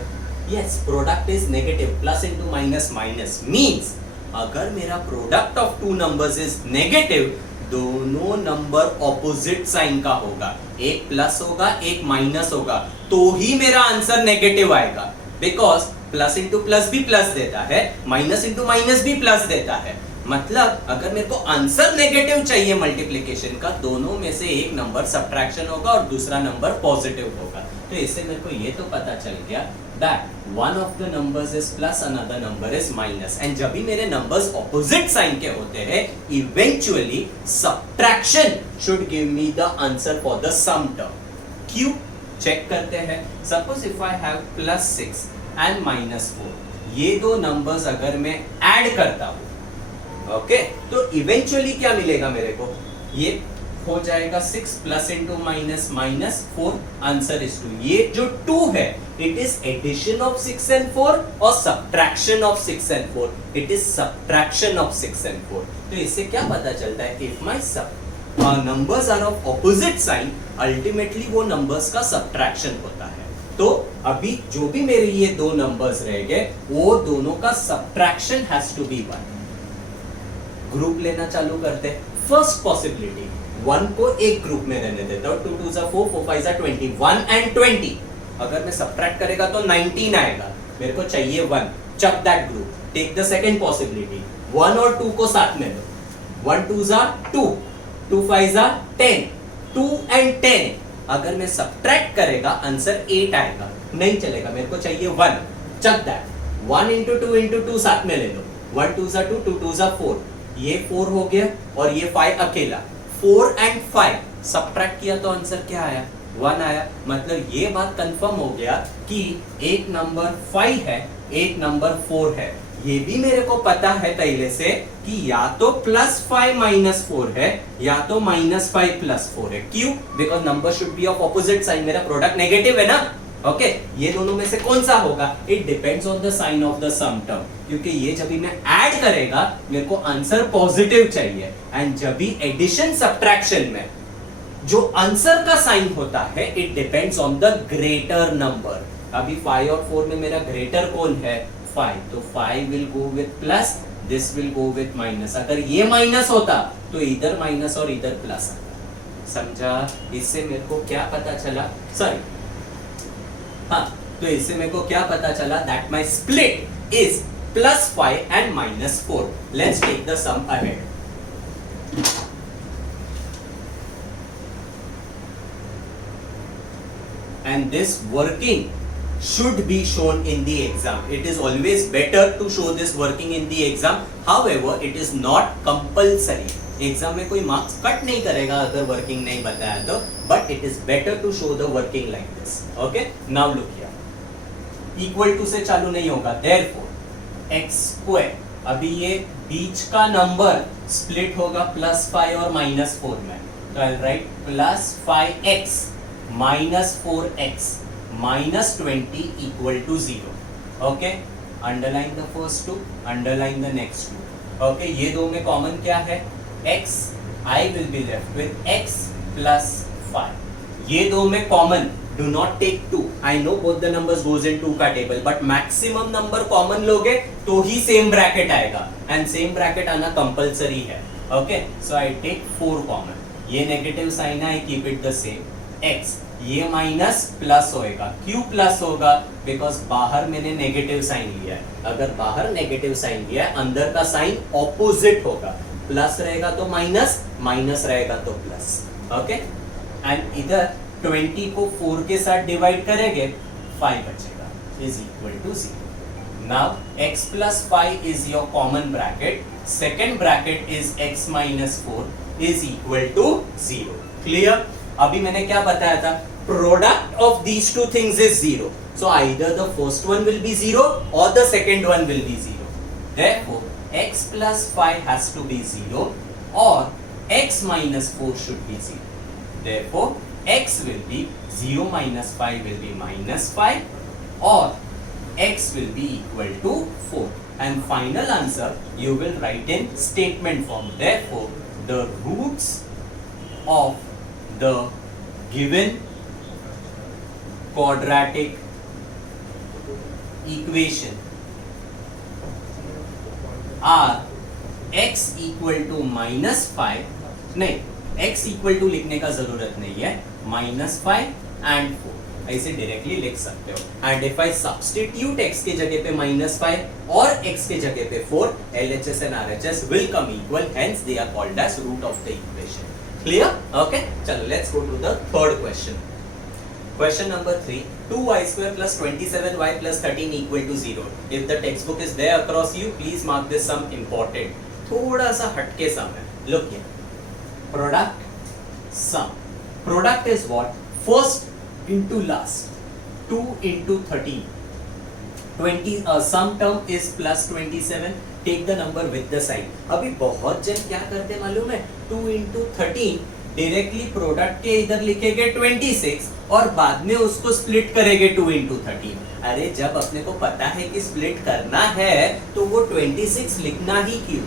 Yes, product is negative. Plus into minus minus means अगर मेरा product of 2 numbers is negative, दोनों नंबर ऑपोजिट साइन का होगा. एक प्लस होगा, एक माइनस होगा, तो ही मेरा आंसर नेगेटिव आएगा. बिकॉज प्लस इंटू प्लस भी प्लस देता है, माइनस इंटू माइनस भी प्लस देता है. मतलब अगर मेरे को आंसर नेगेटिव चाहिए मल्टीप्लिकेशन का, दोनों में से एक नंबर सब्ट्रैक्शन होगा और दूसरा नंबर पॉजिटिव होगा. तो इससे मेरे को ये तो पता चल गया that one of the numbers is plus, another number is minus. And जब भी मेरे numbers opposite sign के होते हैं, eventually subtraction should give me the answer for the sum term. क्यों? चेक करते हैं. Suppose if I have plus 6 and minus 4, ये 2 numbers अगर मैं add करता हूँ, ओके, तो eventually क्या मिलेगा मेरे को? ये हो जाएगा 6 plus into minus minus 4, answer is 2. ये जो 2 है, it is addition of 6 and 4 और subtraction of 6 and 4. It is subtraction of 6 and 4. तो इससे क्या पता चलता है? If my numbers are of opposite sign, ultimately वो नंबर्स का सब्ट्रैक्शन होता है. तो अभी जो भी मेरे ये 2 नंबर्स रह गए, वो दोनों का subtraction has to be 1. Group लेना चालू करते। फर्स्ट पॉसिबिलिटी 1 को एक ग्रुप में रहने देता हूं, 2 2 4 4 5 20, 1 and 20। अगर मैं सब्ट्रैक्ट करेगा तो 19 आएगा, मेरे को चाहिए 1, chuck that group. Take the second possibility, 1 और 2 को साथ में लो, 1 2 2, 2 5 10, 2 and 10। अगर मैं सब्ट्रैक्ट करेगा आंसर 8 आएगा, नहीं चलेगा, मेरे को चाहिए 1, चक दैट। 1 into 2 into 2 साथ में ले लो, 1 2 2, 2 2 4, ये 4 हो गया और ये 5 अकेला। 4 and 5 सब्ट्रैक्ट किया तो आंसर क्या आया, 1 आया। मतलब ये बात कंफर्म हो गया कि एक नंबर 5 है, एक नंबर 4 है। ये भी मेरे को पता है पहले से कि या तो +5 -4 है या तो -5 +4 है। क्यों? Because number should be of opposite sign, मेरा प्रोडक्ट नेगेटिव है ना। ओके ये दोनों में से कौन सा होगा, it depends on the sign of the sum term, क्योंकि ये जब भी मैं ऐड करेगा मेरे को आंसर पॉजिटिव चाहिए, एंड जब भी एडिशन सब्ट्रैक्शन में जो आंसर का साइन होता है it depends on the greater number. अभी 5 और 4 में मेरा ग्रेटर कौन है, 5, तो 5 will go with plus, this will go with minus. अगर ये माइनस होता तो इधर माइनस और इधर प्लस आता। समझा? इससे मेरे को क्या पता चला, सॉरी हाँ, तो इससे मेरे को क्या पता चला, that my split is +5 and -4। Let's take the sum ahead. And this working should be shown in the exam. It is always better to show this working in the exam. However, it is not compulsory. Exam में कोई marks cut नहीं करेगा अगर working नहीं बताया तो, but it is better to show the working like this. Okay now look here, equal to से चालू नहीं होगा, देयरफॉर x², अभी ये बीच का नंबर स्प्लिट होगा +5 और -4 में, तो I write +5x -4x -20 equal to 0। Okay underline the first to, underline the next two. Okay ये दो में कॉमन क्या है, x, I will be left with x + 5। ये दो में common, do not take 2। I know both the numbers goes in 2 का table, but maximum number common लोगे तो ही सेम ब्रैकेट आएगा, and सेम ब्रैकेट आना कंपलसरी है। Okay so I take 4 common, ये नेगेटिव साइन है, I keep it the same। x, ये minus plus होएगा, क्यों प्लस होगा, बिकॉज बाहर मैंने नेगेटिव साइन लिया है। अगर बाहर नेगेटिव साइन लिया है, अंदर का साइन ऑपोजिट होगा, प्लस रहेगा तो माइनस, माइनस रहेगा तो प्लस। ओके एंड इधर 20 को 4 के साथ डिवाइड करेंगे, 5 बचेगा, is equal to 0। Now x + 5 is your common bracket, second bracket is x - 4 is equal to 0। Clear? अभी मैंने क्या बताया था, product of these two things is 0, so either the first one will be 0 or the second one will be 0। Therefore, x + 5 has to be 0 or x - 4 should be 0. Therefore, x will be 0 - 5 will be -5 or x will be equal to 4. And final answer you will write in statement form. Therefore, the roots of the given quadratic equation are x equal to -5, नहीं x equal to लिखने का जरूरत नहीं है, -5 and 4 ऐसे directly लिख सकते हो। And if I substitute x के जगह पे -5 और x के जगह पे 4, LHS and RHS will come equal, hence they are called as root of the equation. Clear? Okay, चलो let's go to the third question. Question number 3, 2y² + 27y + 13 equal to 0. If the textbook is there across you, please mark this sum important. थोड़ा सा हटके सम है। Look here. Product, sum. Product is what? First into last. 2 into 13. 20 sum term is +27. Take the number with the sign. अभी बहुत जन क्या करते मालूम है, 2 into 13 डायरेक्टली प्रोडक्ट के इधर लिखेंगे 26 और बाद में उसको स्प्लिट करेंगे 2 into 13। अरे जब अपने को पता है कि स्प्लिट करना है तो वो 26 लिखना ही क्यों?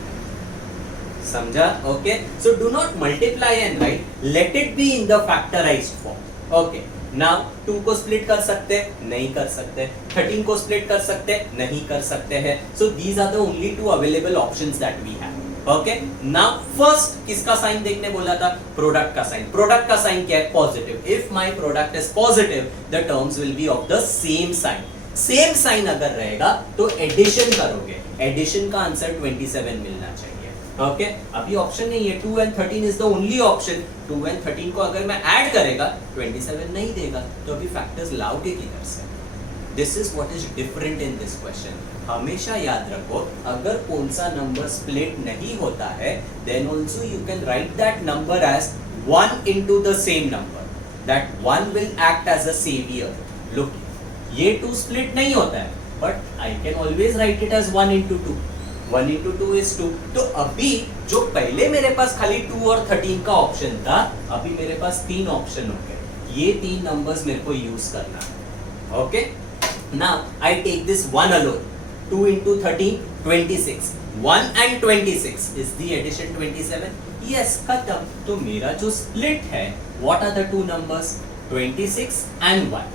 समझा? Okay so do not multiply and right, let it be in the factorised form. Okay now 2 को स्प्लिट कर सकते नहीं कर सकते, 13 को स्प्लिट कर सकते नहीं कर सकते हैं। So these are the only 2 available options that we have. Okay, now first किसका साइन देखने बोला था? प्रोडक्ट का साइन। प्रोडक्ट का साइन क्या है? Positive. If my product is positive the terms will be of the same sign. Same sign अगर रहेगा तो एडिशन करोगे, एडिशन का आंसर 27 मिलना चाहिए। ओके, अभी ऑप्शन नहीं है, 2 and 13 is the only option. 2 and 13 को अगर मैं ऐड करेगा 27 नहीं देगा, तो अभी फैक्टर्स लाओगे किधर से? This is what is different in this question. हमेशा याद रखो, अगर कौन सा नंबर स्प्लिट नहीं होता है then also you can write that number as 1 into the same number. That 1 will act as a savior. Look, ये 2 स्प्लिट नहीं होता है, but I can always write it as 1 into 2. 1 into 2 is 2. तो अभी जो पहले मेरे पास खाली 2 और 13 का ऑप्शन था, अभी मेरे पास 3 ऑप्शन हो गए। ये 3 नंबर्स मेरे को यूज करना है। Okay, now I take this 1 alone. 2 into 13, 26. 1 and 26 is the addition 27. Yes, खत्म। तो मेरा जो स्प्लिट है, what are the two numbers? 26 and 1.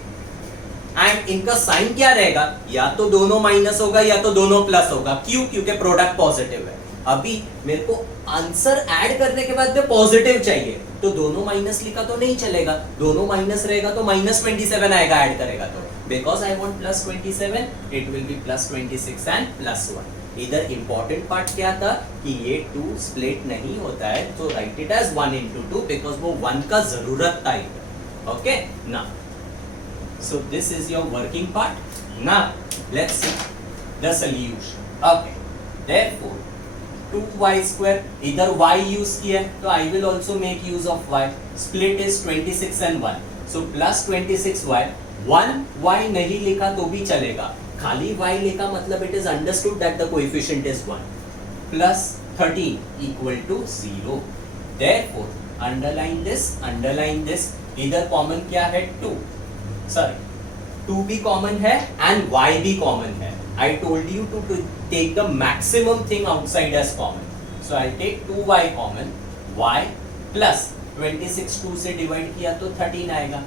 And इनका साइन क्या रहेगा? या तो दोनों माइनस होगा या तो दोनों प्लस होगा। क्यों? क्योंकि प्रोडक्ट पॉजिटिव है। अभी मेरे को आंसर ऐड करने के बाद में पॉजिटिव चाहिए, तो दोनों माइनस लिखा तो नहीं चलेगा। दोनों माइनस रहेगा तो -27 आएगा ऐड करेगा तो। Because I want +27, it will B +26 and +1। इधर इंपॉर्टेंट पार्ट क्या था कि ये 2 स्प्लिट नहीं होता है, तो write it as 1 into 2 because वो 1 का जरूरत था इधर। ओके, ना so this is your working part. Now let's see the solution. Okay, therefore 2y square, इधर y यूज किया तो I will also make use of y. Split is 26 and 1, so plus 26y. 1y नहीं लिखा तो भी चलेगा, खाली y लिखा मतलब it is understood that the coefficient is 1. Plus 13 equal to 0. Therefore underline this. इधर कॉमन क्या है? 2. सॉरी, 2 भी कॉमन है एंड y भी कॉमन है। I told you to take the maximum thing outside as common. So I take 2y common, y plus 26 2 से divide किया तो 13 आएगा,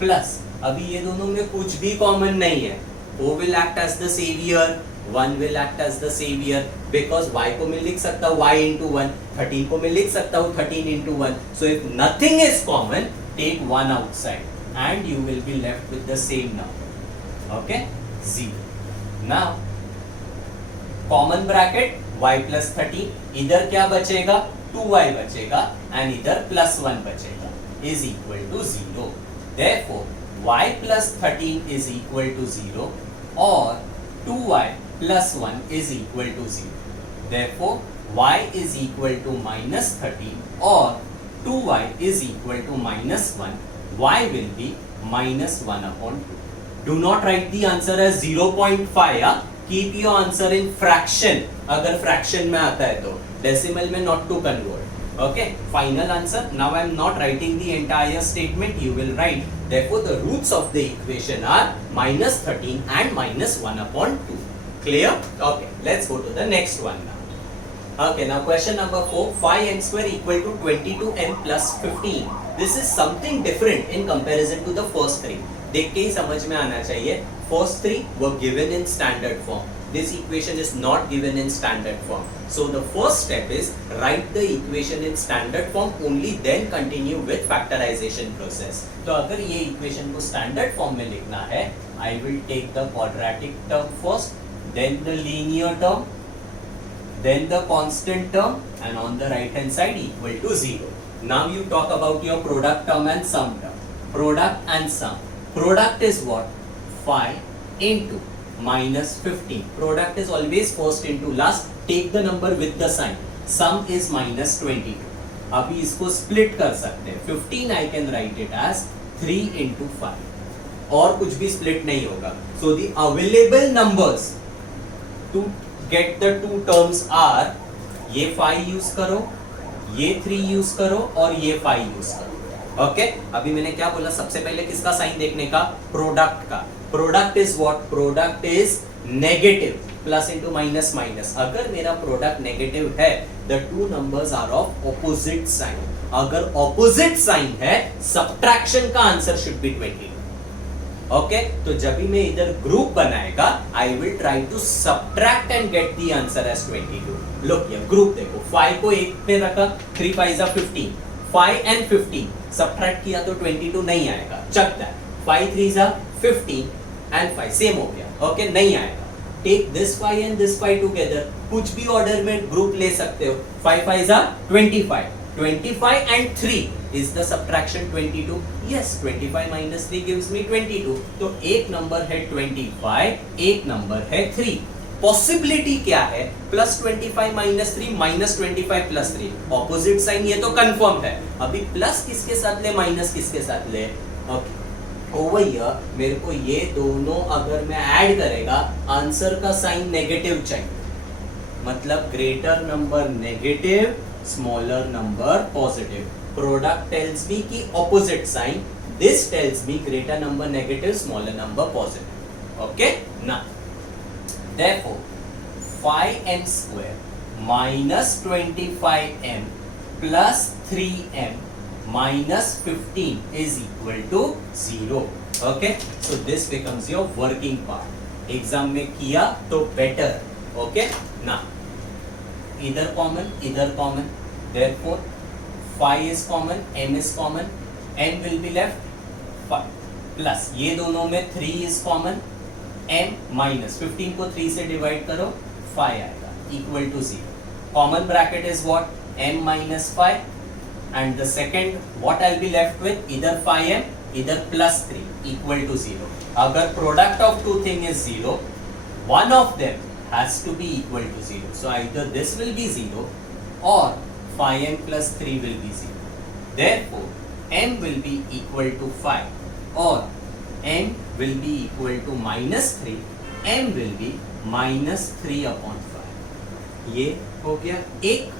प्लस अभी ये दोनों में कुछ भी कॉमन नहीं है। O will act as the savior, 1 will act as the savior because y को मैं लिख सकता हूँ y into 1, 13 को मैं लिख सकता हूँ 13 into 1. So if nothing is common, take 1 outside. And you will be left with the same number. Okay, 0. Now common bracket y plus 13, इधर क्या बचेगा? 2y बचेगा and इधर +1 बचेगा is equal to 0. Therefore y plus 13 is equal to 0 or 2y plus 1 is equal to 0. Therefore y is equal to -13 or 2y is equal to -1. Y will be -1 upon 2. Do not write the answer as 0.5. Keep your answer in fraction. अगर fraction में आता है तो decimal में not to convert. Okay. Final answer. Now I am not writing the entire statement. You will write. Therefore, the roots of the equation are -13 and -1 upon 2. Clear? Okay. Let's go to the next one now. Okay, now question number 4. 5n square equal to 22n plus 15. This is something different in comparison to the first 3. देख के ही समझ में आना चाहिए. First 3 were given in standard form. This equation is not given in standard form. So the first step is write the equation in standard form, only then continue with factorization process. तो अगर ये equation को standard form में लिखना है, I will take the quadratic term first, then the linear term, then the constant term, and on the right hand side equal to 0. Now you talk about your product term and sum term. Product and sum. Product is what? 5 into -15. Product is always first into last. Take the number with the sign. Sum is -22. अभी इसको split कर सकते हैं. 15 I can write it as 3 into 5. और कुछ भी split नहीं होगा. So the available numbers to get the two terms are ये 5 यूज करो, ये 3 यूज करो और ये 5 यूज करो. ओके, अभी मैंने क्या बोला? सबसे पहले किसका साइन देखने का? प्रोडक्ट का. Product is what? Product is negative. Plus into minus minus. अगर मेरा प्रोडक्ट नेगेटिव है, the two numbers are of opposite sign. अगर ऑपोजिट साइन है, सब्ट्रैक्शन का आंसर शुड बी 22. ओके तो जब भी मैं इधर ग्रुप बनाएगा I will try to subtract and get the answer as 22. Look ये ग्रुप देखो 5 को 1 पे रखा 3 5 15 5 एंड 15 सब्ट्रैक्ट किया तो 22 नहीं आएगा. चेक दैट 5 3 15 एंड 5 सेम हो गया. ओके नहीं आएगा. Take this 5 and this 5 together. कुछ भी ऑर्डर में ग्रुप ले सकते हो. 5 5 25 25 and 3 is the subtraction 22. Yes, 25 minus 3 gives me 22. तो एक नंबर है 25, एक नंबर है 3. पॉसिबिलिटी क्या है? Plus 25 minus 3 minus 25 plus 3. Opposite sign ये तो कंफर्म है. अभी प्लस किसके साथ ले माइनस किसके साथ ले? ओके ओवर हियर मेरे को ये दोनों अगर मैं ऐड करेगा आंसर का साइन नेगेटिव चाहिए. मतलब greater number negative smaller number positive. Product tells me ki opposite sign. This tells me greater number negative, smaller number positive. Okay? Now, therefore, 5m square minus 25m plus 3m minus 15 is equal to 0. Okay? So this becomes your working part. Exam में किया तो better. Okay? Now, either common, therefore 5 is common, m is common, n will be left 5 plus ये दोनों में 3 is common, m minus 15 को 3 से divide करो 5 आएगा equal to 0. Common bracket is what? m minus 5 and the second what I'll be left with either 5m either plus 3 equal to 0. अगर product of two thing is 0, one of them has to be equal to 0. So either this will be 0 or 5m plus 3 will be 0. Therefore, m will be equal to 5 or m will be equal to minus 3. m will be minus 3 upon 5. ये हो गया एक,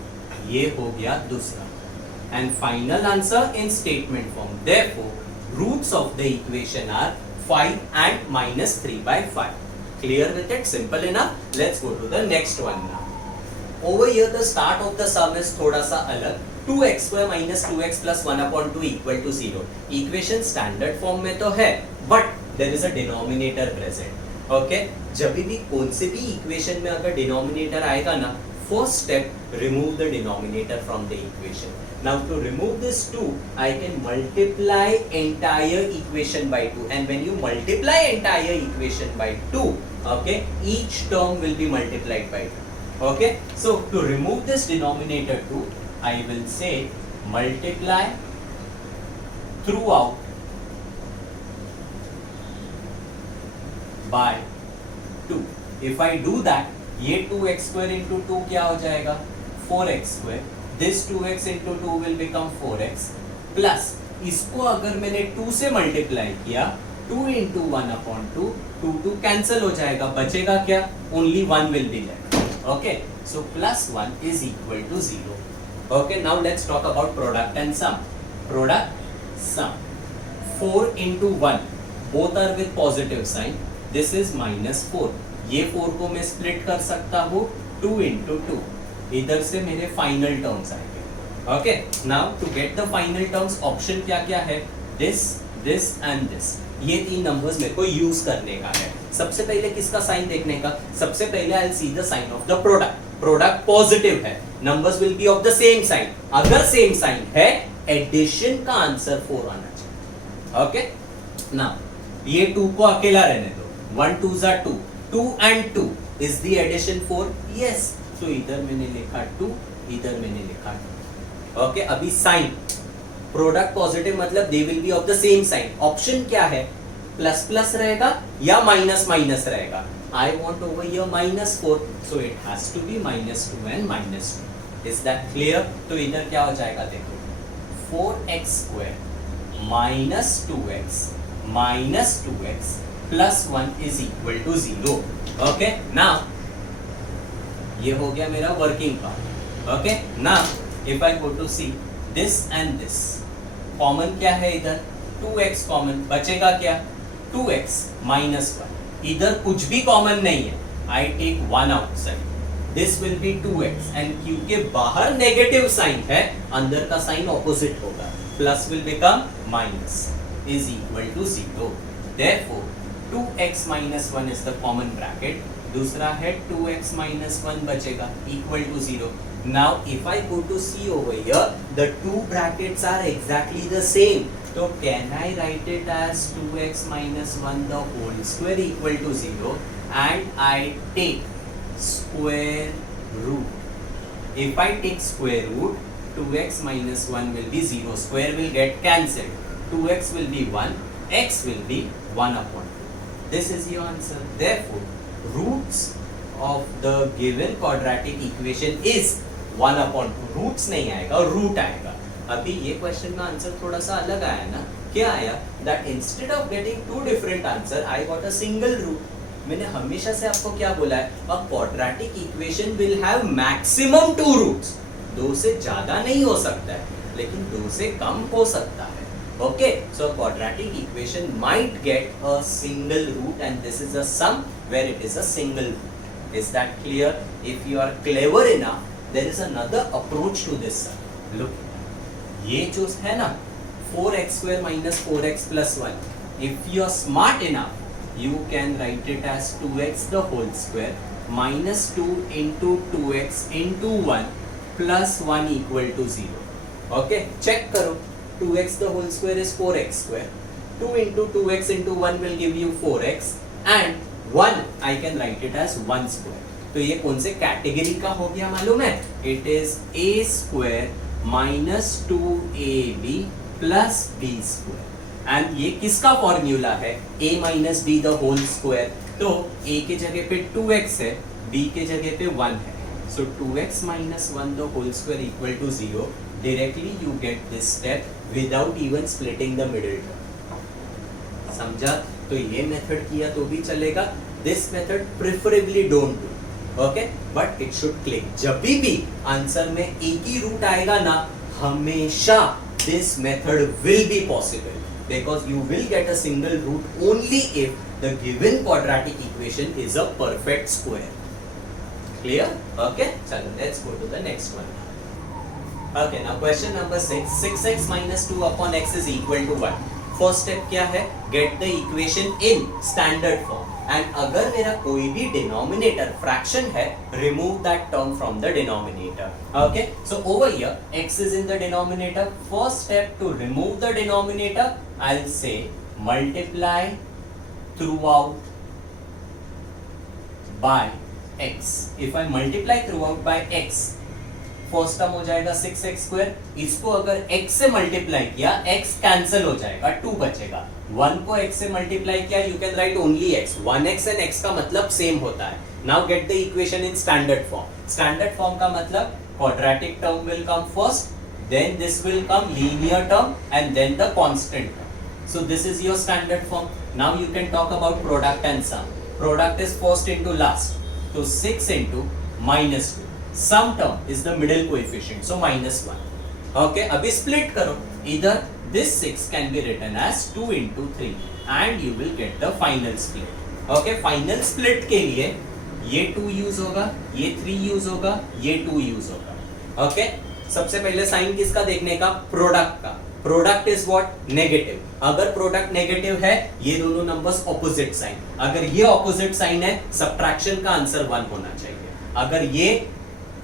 ये हो गया दूसरा. And final answer in statement form. Therefore, roots of the equation are 5 and minus 3 by 5. Clear with it? Simple enough. Let's go to the next one now. Over here the start of the sum is थोड़ा सा अलग. 2x square minus 2x plus 1 upon 2 equal to 0. Equation standard form में तो है, but there is a denominator present. Okay? जब भी कौन से भी equation में अगर denominator आएगा ना, first step remove the denominator from the equation. Now to remove this 2, I can multiply entire equation by 2, and when you multiply entire equation by 2, okay, each term will be multiplied by 2. Okay, so to remove this denominator 2, I will say multiply throughout by 2. If I do that, ये 2x square into 2 क्या हो जाएगा? 4x square. This 2x into 2 will become 4x plus इसको अगर मैंने 2 से multiply किया 2 into 1 upon 2 2 cancel हो जाएगा. बचेगा क्या? Only 1 will be left. Okay, so plus 1 is equal to 0. Okay, now let's talk about product and sum. Product, sum. 4 into 1 both are with positive sign. This is minus 4. ये 4 को मैं split कर सकता हूँ 2 into 2. इधर से मेरे final terms आएंगे. Okay now to get the final terms option क्या क्या है? This this and this. ये तीन नंबर्स मेरे को यूज करने का है. सबसे पहले किसका साइन देखने का? सबसे पहले I will see the sign of the product. Product positive है, numbers will be of the same sign. अगर सेम साइन है एडिशन का आंसर 4 आना चाहिए. ओके नाउ ये 2 को अकेला रहने दो. 1 2 जा 2. 2 and 2 is the addition 4. yes. तो इधर मैंने लिखा 2, इधर मैंने लिखा 2. ओके अभी साइन प्रोडक्ट पॉजिटिव मतलब they will be of the same sign. Option क्या है? प्लस प्लस रहेगा या माइनस माइनस रहेगा. I want over here minus 4, so it has to be minus 2 and minus 2. Is that clear? तो इधर क्या हो जाएगा देखो 4x square minus 2x minus 2x plus 1 is equal to 0. Okay now ये हो गया मेरा working part. Okay now if I go to see this and this, common क्या है इधर? 2x common. बचेगा क्या? 2x minus 1. इधर कुछ भी कॉमन नहीं है. I take 1 outside. This will be 2x and क्योंकि बाहर नेगेटिव साइन है अंदर का साइन ऑपोजिट होगा. Plus will become minus is equal to 0. Therefore 2x minus 1 is the common bracket. दूसरा है 2x minus 1 बचेगा equal to 0. Now if I go to see over here, the two brackets are exactly the same. So can I write it as 2x minus 1 the whole square equal to 0 and I take square root. If I take square root, 2x minus 1 will be 0. Square will get cancelled. 2x will be 1. X will be 1 upon 2. This is your answer. Therefore, roots of the given quadratic equation is 1 upon 2. Roots नहीं आएगा, root आएगा. अभी ये question में answer थोड़ा सा अलग आया ना. क्या आया? That instead of getting two different answer, I got a single root. मैंने हमेशा से आपको क्या बोला है? A quadratic equation will have maximum two roots. दो से ज्यादा नहीं हो सकता है, लेकिन दो से कम हो सकता है. Okay, so quadratic equation might get a single root, and this is a sum where it is a single root. Is that clear? If you are clever enough, there is another approach to this sum. Look, ये जो है ना 4x square minus 4x plus 1. If you are smart enough, you can write it as 2x the whole square minus 2 into 2x into 1 plus 1 equal to 0. Okay, check करो. 2x the whole square is 4x square. 2 into 2x into 1 will give you 4x and 1 I can write it as 1 square. तो ये कौन से category का हो गया मालूम है? It is a square minus 2ab plus b square. And ये किसका फॉर्मूला है? a minus b the whole square. तो a के जगह पे 2x है, b के जगह पे 1 है. So 2x minus 1 the whole square equal to 0. Directly you get this step without even splitting the middle term. समझा? तो ये मेथड किया तो भी चलेगा. This method preferably don't do. Okay? But it should click. जब भी आंसर में एक ही रूट आएगा ना, हमेशा this method will be possible because you will get a single root only if the given quadratic equation is a perfect square. Clear? Okay? चलो, let's go to the next one. Okay, now question number 6. 6x minus 2 upon x is equal to 1. First step क्या है? Get the equation in standard form. And अगर मेरा कोई भी denominator fraction है, remove that term from the denominator. Okay? So over here, x is in the denominator. First step to remove the denominator, I'll say multiply throughout by x. If I multiply throughout by x, first term हो जाएगा 6x square. इसको अगर x से multiply किया, x cancel हो जाएगा, 2 बचेगा. 1 को x से मल्टीप्लाई किया, you can write only x. 1x and x का मतलब सेम होता है. Now get the equation in standard form. Standard form का मतलब quadratic term will come first, then this will come linear term and then the constant term. So this is your standard form. Now you can talk about product and sum. Product is first into last, तो 6 into -2. Sum term is the middle coefficient, so -1. Okay, अभी split करो. Either this 6 can be written as 2 into 3 and you will get the final split. Okay, final split के लिए ये 2 use होगा, ये 3 use होगा, ये 2 यूज होगा. Okay, सबसे पहले साइन किसका देखने का? प्रोडक्ट का. Product is what? नेगेटिव. अगर प्रोडक्ट नेगेटिव है, ये दोनों नंबर्स ऑपोजिट साइन. अगर ये ऑपोजिट साइन है, सब्ट्रैक्शन का आंसर 1 होना चाहिए. अगर ये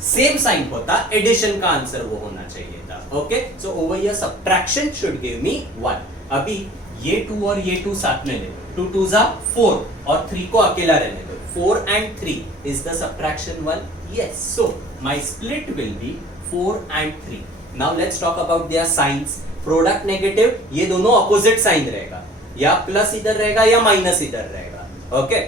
सेम साइन होता, एडिशन का आंसर वो होना चाहिए था. Okay, so over here subtraction should give मी 1. अभी ये 2 और ये 2 साथ में ले लो. 2 2s are 4 और 3 को अकेला रहने दो. 4 and 3 is the subtraction 1. Yes, so my split will be 4 and 3. Now let's talk about their signs. Product negative, ये दोनों ऑपोजिट साइन रहेगा, या प्लस इधर रहेगा या माइनस इधर रहेगा. ओके,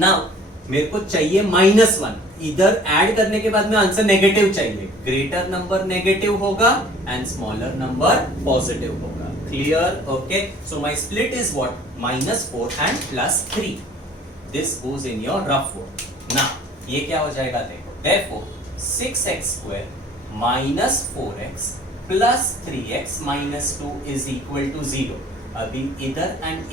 नाउ मेरे को चाहिए -1. इधर ऐड करने के बाद में आंसर नेगेटिव चाहिए. ग्रेटर नंबर नेगेटिव होगा एंड स्मॉलर नंबर पॉजिटिव होगा. Clear? Okay, so my split is what? -4 and +3. This goes in your rough word. Now ये क्या हो जाएगा देखो. Therefore 6x² -4x + 3x - 2 is equal to 0. अभी इधर एंड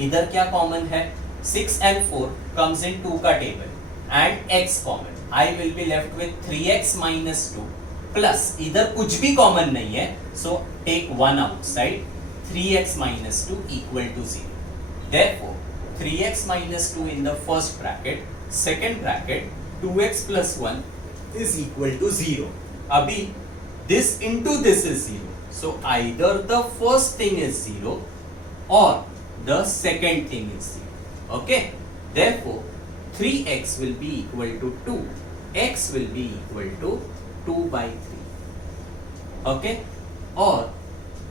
इधर क्या कॉमन है? 6 and 4 comes in 2 का table and x common. I will be left with 3x - 2 plus इधर कुछ भी कॉमन नहीं है, so take 1 outside. 3x - 2 equal to 0. Therefore 3x minus 2 in the first bracket, second bracket 2x plus 1 is equal to 0. Abhi this into this is 0. So either the first thing is 0 or the second thing is 0. Okay. Therefore 3x will be equal to 2. X will be equal to 2 by 3. Okay. Or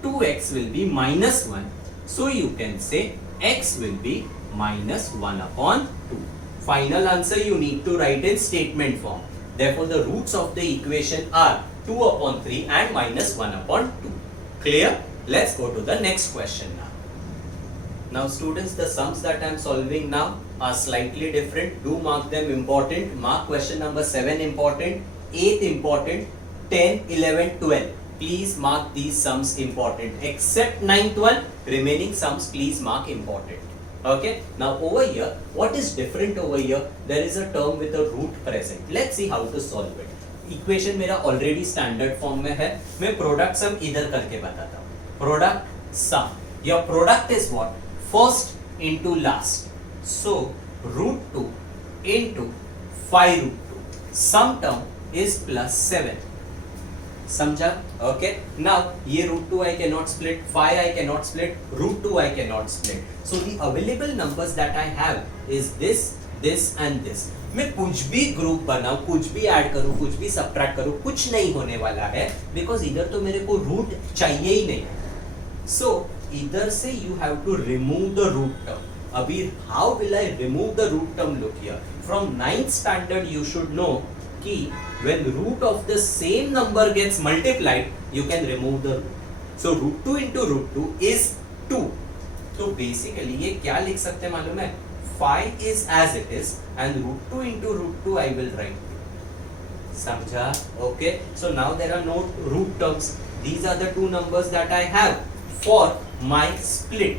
2x will be minus 1. So you can say x will be minus 1 upon 2. Final answer you need to write in statement form. Therefore the roots of the equation are 2 upon 3 and minus 1 upon 2. Clear? Let's go to the next question now. Now students, the sums that I am solving now are slightly different. Do mark them important. Mark question number 7 important, 8 important, 10, 11, 12. Please mark these sums important. Except 9, 12, remaining sums please mark important. Okay. Now over here, what is different over here? There is a term with a root present. Let's see how to solve it. Equation मेरा already standard form में है. मैं product sum इधर करके बताता हूँ. Product sum. Your product is what? First into last. So root 2 into 5 root 2. Sum term is plus 7. समझा? Okay. Now ये root 2 I cannot split, 5 I cannot split, root 2 I cannot split. So the available numbers that I have is this, this and this. मैं कुछ भी group बनाऊं, कुछ भी add करूं, कुछ भी सबट्रैक्ट करूं, कुछ नहीं होने वाला है, बिकॉज इधर तो मेरे को रूट चाहिए ही नहीं. सो इधर से you have to remove the root term. अभी how will I remove the root term? Look here, from 9th standard you should know कि when root of the same number gets multiplied, you can remove the root. So root 2 into root 2 is 2. So basically ये क्या लिख सकते हैं मालूम है? 5 is as it is and root 2 into root 2 I will write 2. समझा? Okay. So now there are no root terms. These are the two numbers that I have for my split.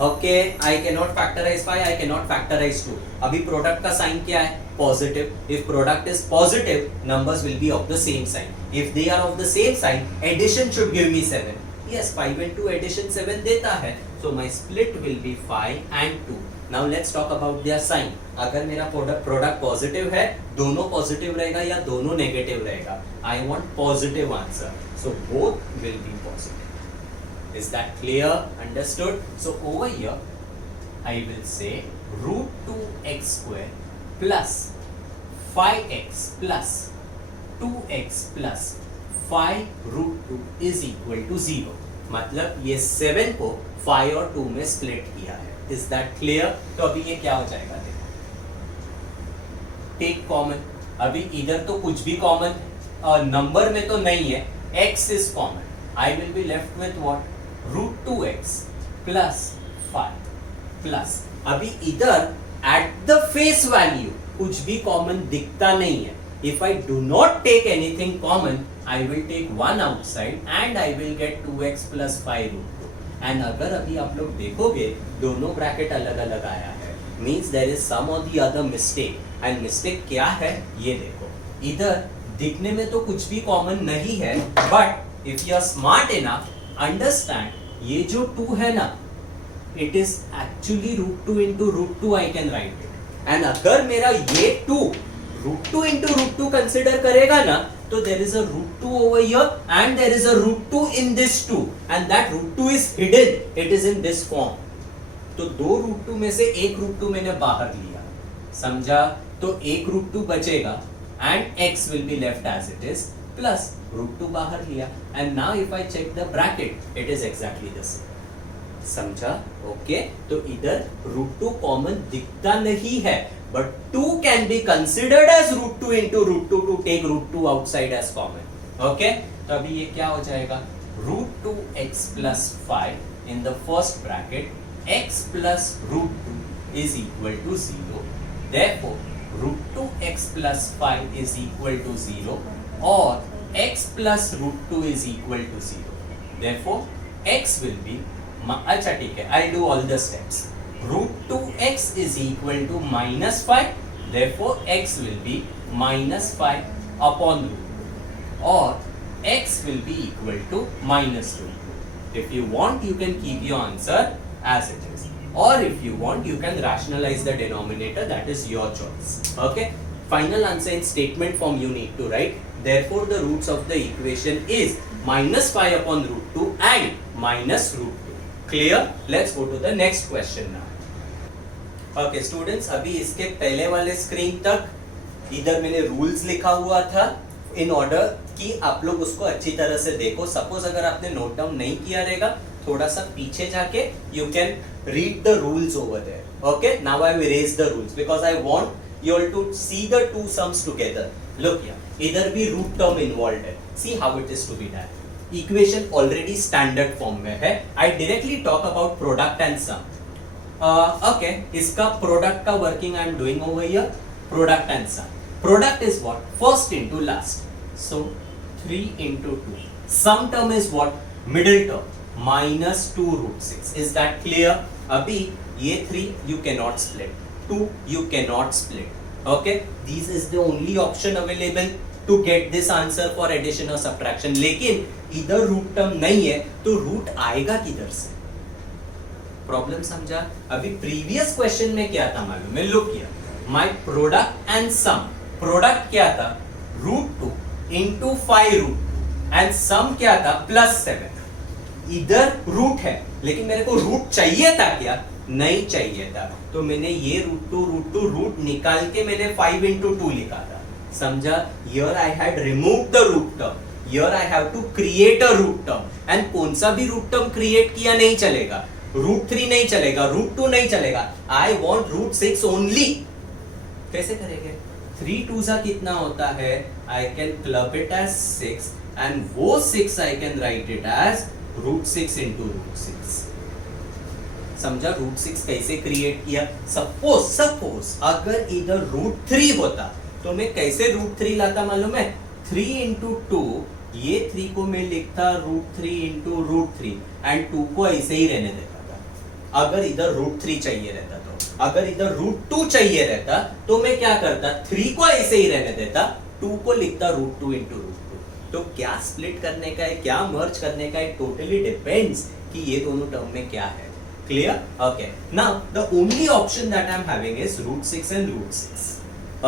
Okay. I cannot factorize 5. I cannot factorize 2. अभी product का sign क्या है? Positive. If product is positive, numbers will be of the same sign. If they are of the same sign, addition should give me 7. Yes, 5 and 2 addition 7 देता है. So my split will be 5 and 2. Now let's talk about their sign. अगर मेरा product positive है, दोनों positive रहेगा या दोनों negative रहेगा. I want positive answer. So both will be positive. Is that clear? Understood? So over here, I will say root 2x square plus 5x plus 2x plus 5 root 2 is equal to 0. मतलब ये 7 को 5 और 2 में split किया है. Is that clear? तो अभी ये क्या हो जाएगा? देखो, टेक कॉमन. अभी इधर तो कुछ भी कॉमन नंबर में तो नहीं है. x is common. I will be left with what? root 2x plus 5 plus. अभी इधर at the face value कुछ भी कॉमन दिखता नहीं है. If I do not take anything common, I will take 1 outside and I will get 2x plus 5 root 2. And अगर अभी आप लोग देखोगे दोनों ब्रैकेट अलग अलग आया है, means there is some or the other mistake. And mistake क्या है? ये देखो, इधर दिखने में तो कुछ भी कॉमन नहीं है, but if you are smart enough, understand ये जो 2 है ना, it is actually root 2 into root 2 I can write it. And अगर मेरा ये 2 root 2 into root 2 consider करेगा ना, तो there is a root 2 over here and there is a root 2 in this 2 and that root 2 is hidden. It is in this form. तो दो root 2 में से एक root 2 मैंने बाहर लिया. समझा? तो एक root 2 बचेगा and x will be left as it is plus root 2 बाहर लिया. And now if I check the bracket, it is exactly the same. समझा? ओके. तो इधर रूट 2 कॉमन दिखता नहीं है, but 2 can be considered as root 2 into root 2 to take root 2 outside as common. Okay. तो अभी ये क्या हो जाएगा? root 2x plus 5 in the first bracket, x plus root 2 is equal to 0. Therefore root 2x plus 5 is equal to 0 or x plus root 2 is equal to 0. Therefore x will be, अच्छा ठीक है, I'll do all the steps. root 2x is equal to minus 5. Therefore x will be minus 5 upon root 2 or x will be equal to minus root 2. If you want, you can keep your answer as it is. Or if you want, you can rationalize the denominator, that is your choice. Okay, final answer in statement form you need to write. Therefore the roots of the equation is minus 5 upon root 2 and minus root 2. Clear? Let's go to the next question now. Okay students, अभी इसके पहले वाले screen तक इधर मैंने rules लिखा हुआ था इन ऑर्डर कि आप लोग उसको अच्छी तरह से देखो. सपोज अगर आपने नोट डाउन नहीं किया रहेगा, थोड़ा सा पीछे जाके you can read the rules over there. Okay, now I will erase the rules because I want you all to see the two sums together. Look here, इधर भी रूट टर्म इन्वॉल्वड है. See how it is to be done. Equation already standard form में है. I directly talk about product and sum. Okay, इसका product का working I am doing over here. Product and some. Product is what? First into last. So 3 into 2. Sum term is what? Middle term. Minus 2 root 6. Is that clear? अभी ये 3 you cannot split. 2 you cannot split. Okay? This is the only option available to get this answer for addition or subtraction. लेकिन इधर root term नहीं है तो root आएगा किधर से? Problem समझा? अभी previous question में क्या था मालूम है? Look here. My product and sum. Product क्या था? Root 2 into 5 root and sum क्या था? प्लस 7. इधर रूट है लेकिन मेरे को रूट चाहिए था क्या? नहीं चाहिए था. तो मैंने ये रूट 2 रूट निकाल के मैंने 5 इंटू 2 लिखा था. समझा? Here I had removed the root term. Here I have to create a root term and कौन सा भी रूट टर्म क्रिएट किया नहीं चलेगा. रूट 3 नहीं चलेगा, रूट 2 नहीं चलेगा. I want root 6 only. कैसे करेंगे? 3 2 सा कितना होता है? I can club it as 6 and वो 6 I can write it as root 6 into root 6. समझा? root 6 कैसे क्रिएट किया? सपोज अगर इधर root 3 होता तो मैं कैसे root 3 लाता मालूम है? 3 into 2, ये 3 को मैं लिखता root 3 into root 3 and 2 को ऐसे ही रहने देता था. अगर इधर root 3 चाहिए रहता. अगर इधर रूट 2 चाहिए रहता तो मैं क्या करता? 3 को ऐसे ही रहने देता, 2 को लिखता रूट 2 इंटू रूट 2. तो क्या स्प्लिट करने का है, क्या मर्ज करने का है, टोटली डिपेंड्स कि ये दोनों टर्म में क्या है. Clear? Okay, now the only option that I am having is root 6 and root 6.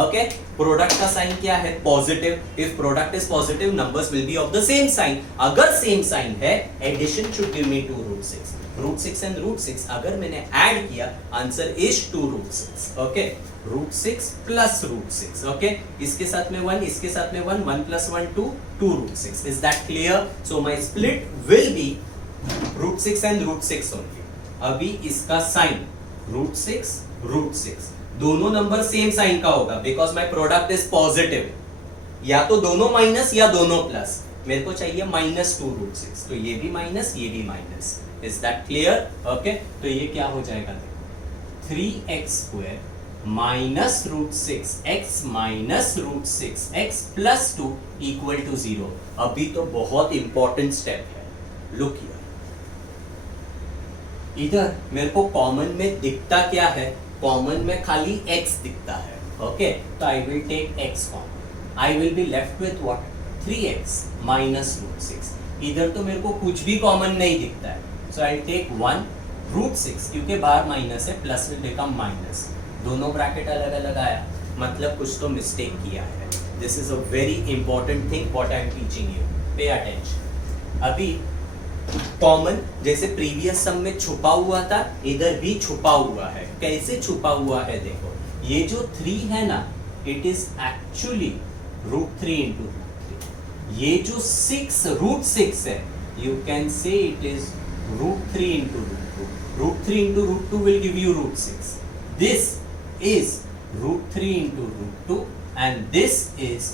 Okay, product का साइन क्या है? Positive. If product is positive, numbers will be of the same sign. अगर सेम साइन है, addition should give me 2 root 6. Root 6 and root 6 अगर मैंने add किया, answer is 2 root 6. Okay, root 6 plus root 6. Okay, इसके साथ में 1, इसके साथ में 1, 1 plus 1 2, 2 root 6. Is that clear? So my split will be root 6 and root 6 only. अभी इसका साइन रूट 6, दोनों नंबर सेम साइन का होगा because my product is positive. या तो दोनों माइनस या दोनों प्लस. मेरे को चाहिए माइनस 2 रूट 6, तो ये भी माइनस, ये भी minus. Is that clear? Okay, तो ये क्या हो जाएगा? 3x square minus root 6x minus root 6x plus 2 equal to 0. अभी तो बहुत इंपॉर्टेंट स्टेप है. Look here. इधर मेरे को कॉमन में दिखता क्या है? कॉमन में खाली x दिखता है. Okay, तो I will take x common. I will be left with what? 3x minus root 6. इधर तो मेरे को कुछ भी कॉमन नहीं दिखता है. So I'll take 1 root 6 क्योंकि बाहर माइनस है, प्लस विल बिकम माइनस. दोनों ब्रैकेट अलग अलग आया, मतलब कुछ तो मिस्टेक किया है. This is a very important thing what I am teaching you. Pay attention. अभी कॉमन जैसे प्रीवियस सम में छुपा हुआ था, इधर भी छुपा हुआ है. कैसे छुपा हुआ है? देखो, ये जो 3 है ना, it is actually root 3 into root 3. ये जो 6 रूट 6 है, you can say it is root 3 into root 2. Root 3 into root 2 will give you root 6. This is root 3 into root 2 and this is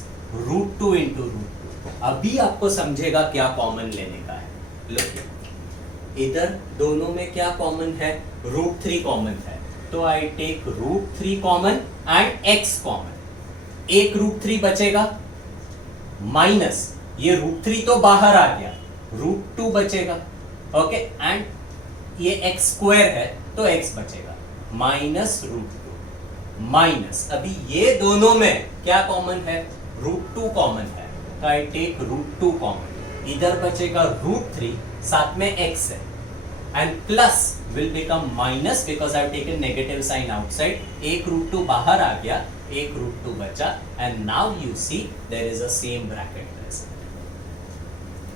root 2 into root 2. अभी आपको समझेगा क्या common लेने का है. Look here. इधर दोनों में क्या कॉमन है? root 3 कॉमन है. तो I take root 3 common and x common. एक root 3 बचेगा माइनस ये root 3 तो बाहर आ गया, root 2 बचेगा. ओके, एंड ये x स्क्वायर है तो x बचेगा माइनस रूट 2 माइनस. अभी ये दोनों में क्या कॉमन है? रूट 2 कॉमन है. तो आई टेक रूट 2 कॉमन. इधर बचेगा रूट 3, साथ में x है and plus will become minus because I have taken negative sign outside. एक रूट टू बाहर आ गया, एक रूट टू बचा, and now you see there is a same bracket present.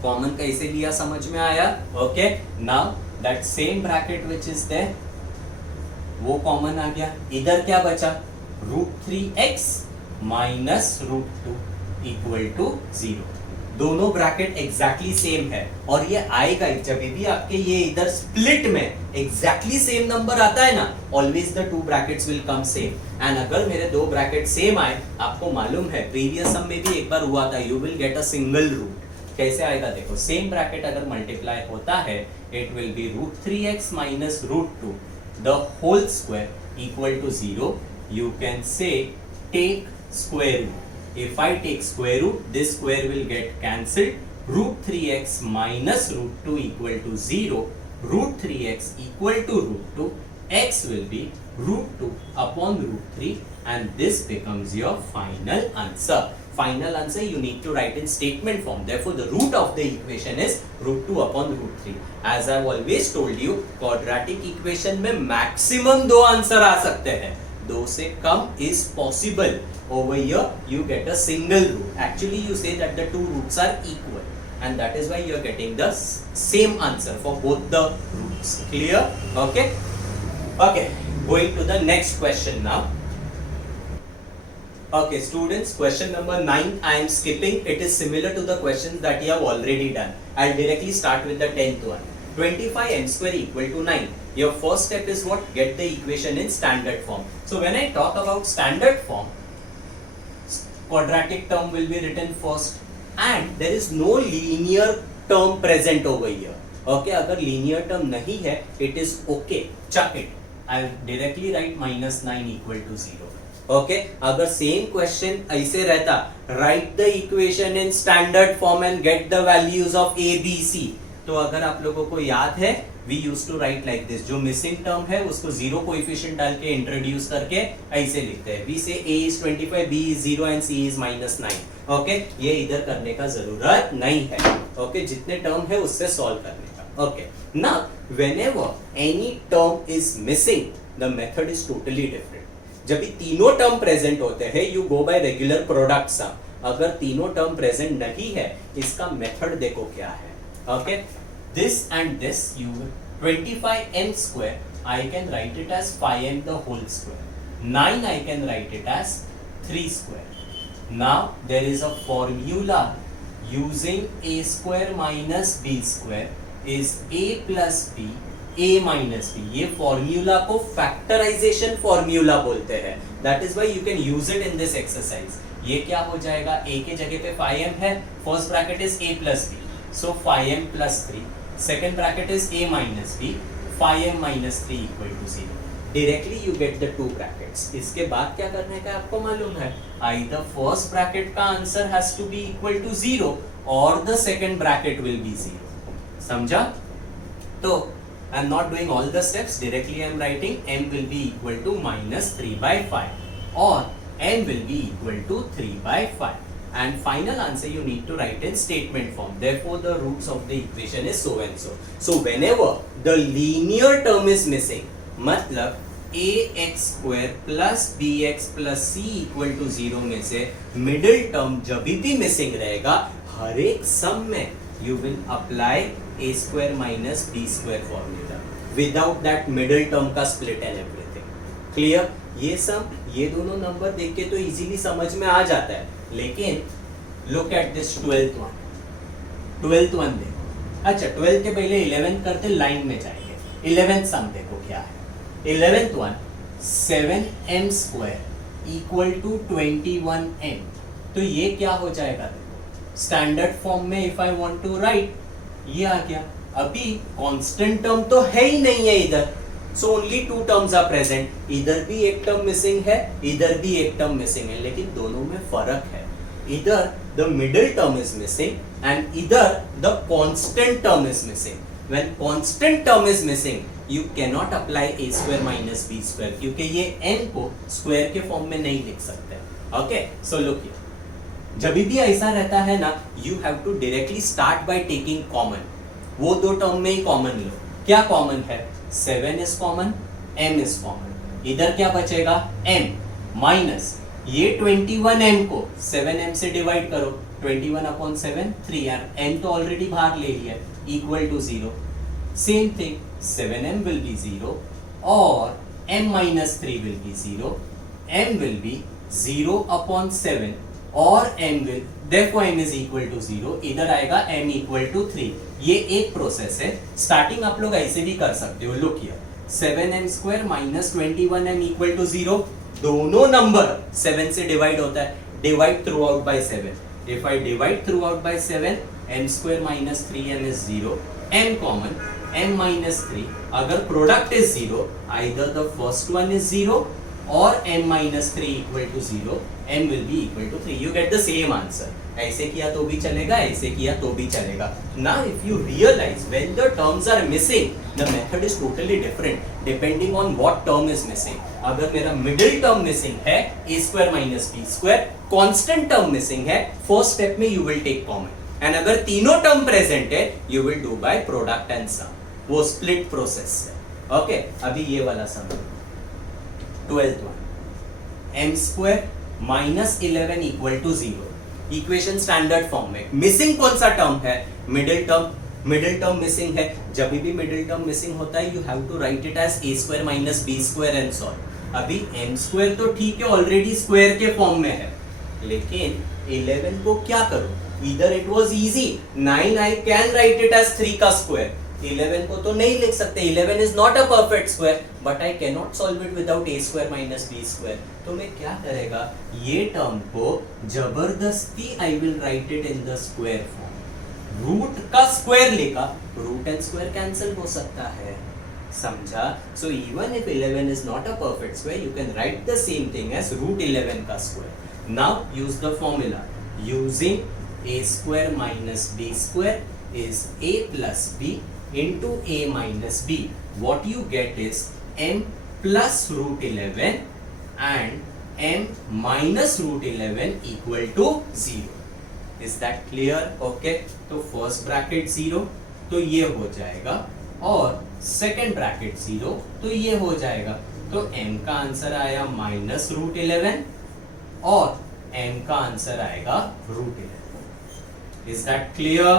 Common कैसे लिया समझ में आया? Okay, now that same bracket which is there वो कॉमन आ गया. इधर क्या बचा? √3x minus √2 equal to 0. दोनों ब्रैकेट एग्जैक्टली सेम है और ये आएगा जब भी आपके ये इधर स्प्लिट में एग्जैक्टली सेम नंबर आता है ना, always the two brackets will come same. And अगर मेरे दो ब्रैकेट सेम आए, आपको मालूम है प्रीवियस सम में भी एक बार हुआ था, you will get a single root. कैसे आएगा देखो, सेम ब्रैकेट अगर मल्टीप्लाई होता है, it will be √3x minus √2 the whole square equal to 0. You can say take square root. If I take square root, this square will get cancelled. √3x minus √2 equal to 0. √3x equal to √2. X will be √2 upon √3 and this becomes your final answer. Final answer you need to write in statement form. Therefore, the root of the equation is √2 upon √3. As I've always told you, quadratic equation में maximum दो answer आ सकते हैं. दो से कम is possible. Over here you get a single root. Actually you say that the two roots are equal and that is why you are getting the same answer for both the roots. Clear? Okay? Okay, going to the next question now. Okay students, question number 9 I am skipping. It is similar to the questions that you have already done. I'll directly start with the 10th one. 25m square equal to 9. Your first step is what? Get the equation in standard form. So when I talk about standard form, quadratic term will be written first and there is no linear term present over here. Okay, अगर linear term नहीं है, it is okay, chuck it. I'll directly write -9 equal to 0. Okay, अगर same question ऐसे रहता, write the equation in standard form and get the values of a, b, c. तो अगर आप लोगों को याद है, we used to write like this. जो missing term है उसको 0 कोएफिशिएंट डाल के इंट्रोड्यूस करके ऐसे लिखते हैं. we say a is 25, b is 0 and c is -9. Okay, ये इधर करने का जरूरत नहीं है. ओके, जितने टर्म है उससे सॉल्व करने का. Okay, now whenever any term is missing, the method is totally different. जब भी तीनों टर्म प्रेजेंट होते हैं, you go by regular product sum. अगर तीनों टर्म प्रेजेंट नहीं है, इसका मेथड देखो क्या है. Okay, this and this, you 25m square I can write it as 5m the whole square. 9 I can write it as 3 square. Now there is a formula using a square minus b square is a plus b, a minus b. ये formula को factorization formula बोलते हैं. That is why you can use it in this exercise. ये क्या हो जाएगा, a के जगह पे 5m है, first bracket is a plus b. So 5m plus 3. Second bracket is a minus b. 5m minus 3 equal to 0. Directly you get the two brackets. इसके बाद क्या करने का आपको मालूम है? Either first bracket का answer has to be equal to 0 or the second bracket will be 0. समझा? तो I am not doing all the steps. Directly I am writing m will be equal to -3/5 or n will be equal to 3/5. And final answer you need to write in statement form. Therefore the roots of the equation is so and so. So whenever the linear term is missing, मतलब ax square plus bx plus c equal to 0 में से middle term जब भी missing रहेगा, हर एक sum में you will apply a square minus b square formula. Without that middle term का split and everything. Clear? ये sum, ये दोनों नंबर देख के तो इजीली समझ में आ जाता है. लेकिन look at this 12th one. 12th one देखो. अच्छा, 12th के पहले 11th करते लाइन में जाएंगे. 11th सम देखो क्या है. 11th one 7m square equal to 21m. तो ये क्या हो जाएगा देखो. स्टैंडर्ड फॉर्म में if I want to write, ये आ गया. अभी कांस्टेंट टर्म तो है ही नहीं है इधर. So only two terms are present. इधर भी एक टर्म मिसिंग है, इधर भी एक टर्म मिसिंग है, लेकिन दोनों में फर्क है. इधर the middle term is missing and इधर the constant term is missing. When constant term is missing, you cannot apply a square minus b square क्योंकि ये n को स्क्वायर के फॉर्म में नहीं लिख सकते. Okay, so look here. जब भी ऐसा रहता है ना, you have to directly start by taking common. वो दो टर्म में ही कॉमन लो. क्या कॉमन है? 7 is common, m is common, इधर क्या बचेगा? m माइनस ये 21m को 7m से डिवाइड करो, 21 अपॉन 7 3 यार, m तो ऑलरेडी बाहर ले लिया, equal to 0. Same thing 7m will be 0 और m minus 3 will be 0, m will be 0 upon 7 और m will, देखो m is equal to 0, इधर आएगा m equal to 3. ये एक प्रोसेस है. स्टार्टिंग आप लोग ऐसे भी कर सकते हो. Look here, 7m square minus 21m equal to 0. दोनों नंबर 7 से डिवाइड होता है. Divide through out by 7. If I divide through out by 7, m square minus 3m is 0, m common, m minus 3. अगर product is 0, either the first one is 0 or m minus 3 equal to 0, m will be equal to 3. You get the same answer. ऐसे किया तो भी चलेगा, ऐसे किया तो भी चलेगा. Now if you realize when the terms are missing, the method is totally different depending on what term is missing. अगर मेरा middle term missing है a square minus b square, constant term missing है, first step में you will take common. And अगर तीनों term present है, you will do by product and sum. वो split process है. Okay, अभी ये वाला sum 12th one, m square minus 11 equal to 0. Equation standard form में. मिसिंग कौन सा टर्म है? Middle term. Middle term missing है. जब भी मिडिल टर्म मिसिंग होता है, you have to write it as a square minus b square and so on. अभी m स्क्वायर तो ठीक है, ऑलरेडी स्क्वायर के फॉर्म में है, लेकिन 11 को क्या करूं? इधर it was easy, 9 I can write it as 3 का स्क्वायर. 11 को तो नहीं लिख सकते, 11 is not a perfect square, but I can not solve it without a square minus b square. तो मैं क्या करेगा? ये टर्म को जबरदस्ती I will write it in the square form. Root का स्क्वायर लेगा, रूट एंड स्क्वायर कैंसिल हो सकता है. समझा? So even if 11 is not a perfect square, you can write the same thing as root 11 का square. Now use the formula. Using a square minus b square is a plus b into a minus b. What you get is m plus root 11 and m minus root 11 equal to 0. Is that clear? Okay. तो first bracket 0 तो ये हो जाएगा और second bracket 0 तो ये हो जाएगा. तो m का आंसर आया माइनस रूट 11 और m का आंसर आएगा root 11. Is that clear?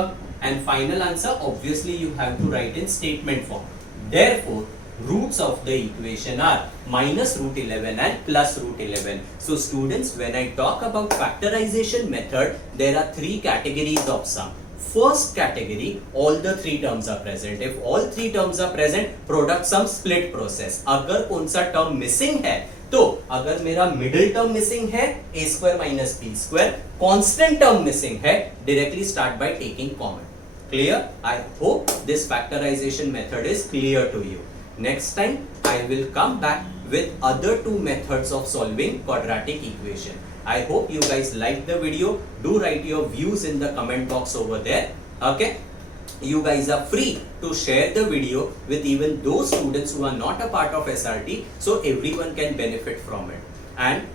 And final answer, obviously you have to write in statement form. Therefore, roots of the equation are minus root 11 and plus root 11. So students, when I talk about factorization method, there are 3 categories of sum. First category, all the 3 terms are present. If all 3 terms are present, product sum split process. अगर कौन सा term missing है, तो अगर मेरा middle term missing है a square minus b square, constant term missing है, directly start by taking common. Clear? I hope this factorization method is clear to you. Next time I will come back with other 2 methods of solving quadratic equation. I hope you guys liked the video. Do write your views in the comment box over there. Okay? You guys are free to share the video with even those students who are not a part of SRT, so everyone can benefit from it. And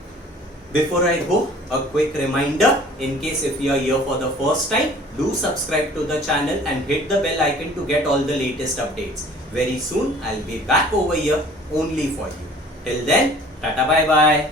before I go, a quick reminder, in case if you are here for the first time, do subscribe to the channel and hit the bell icon to get all the latest updates. Very soon, I'll be back over here only for you. Till then, tata bye bye.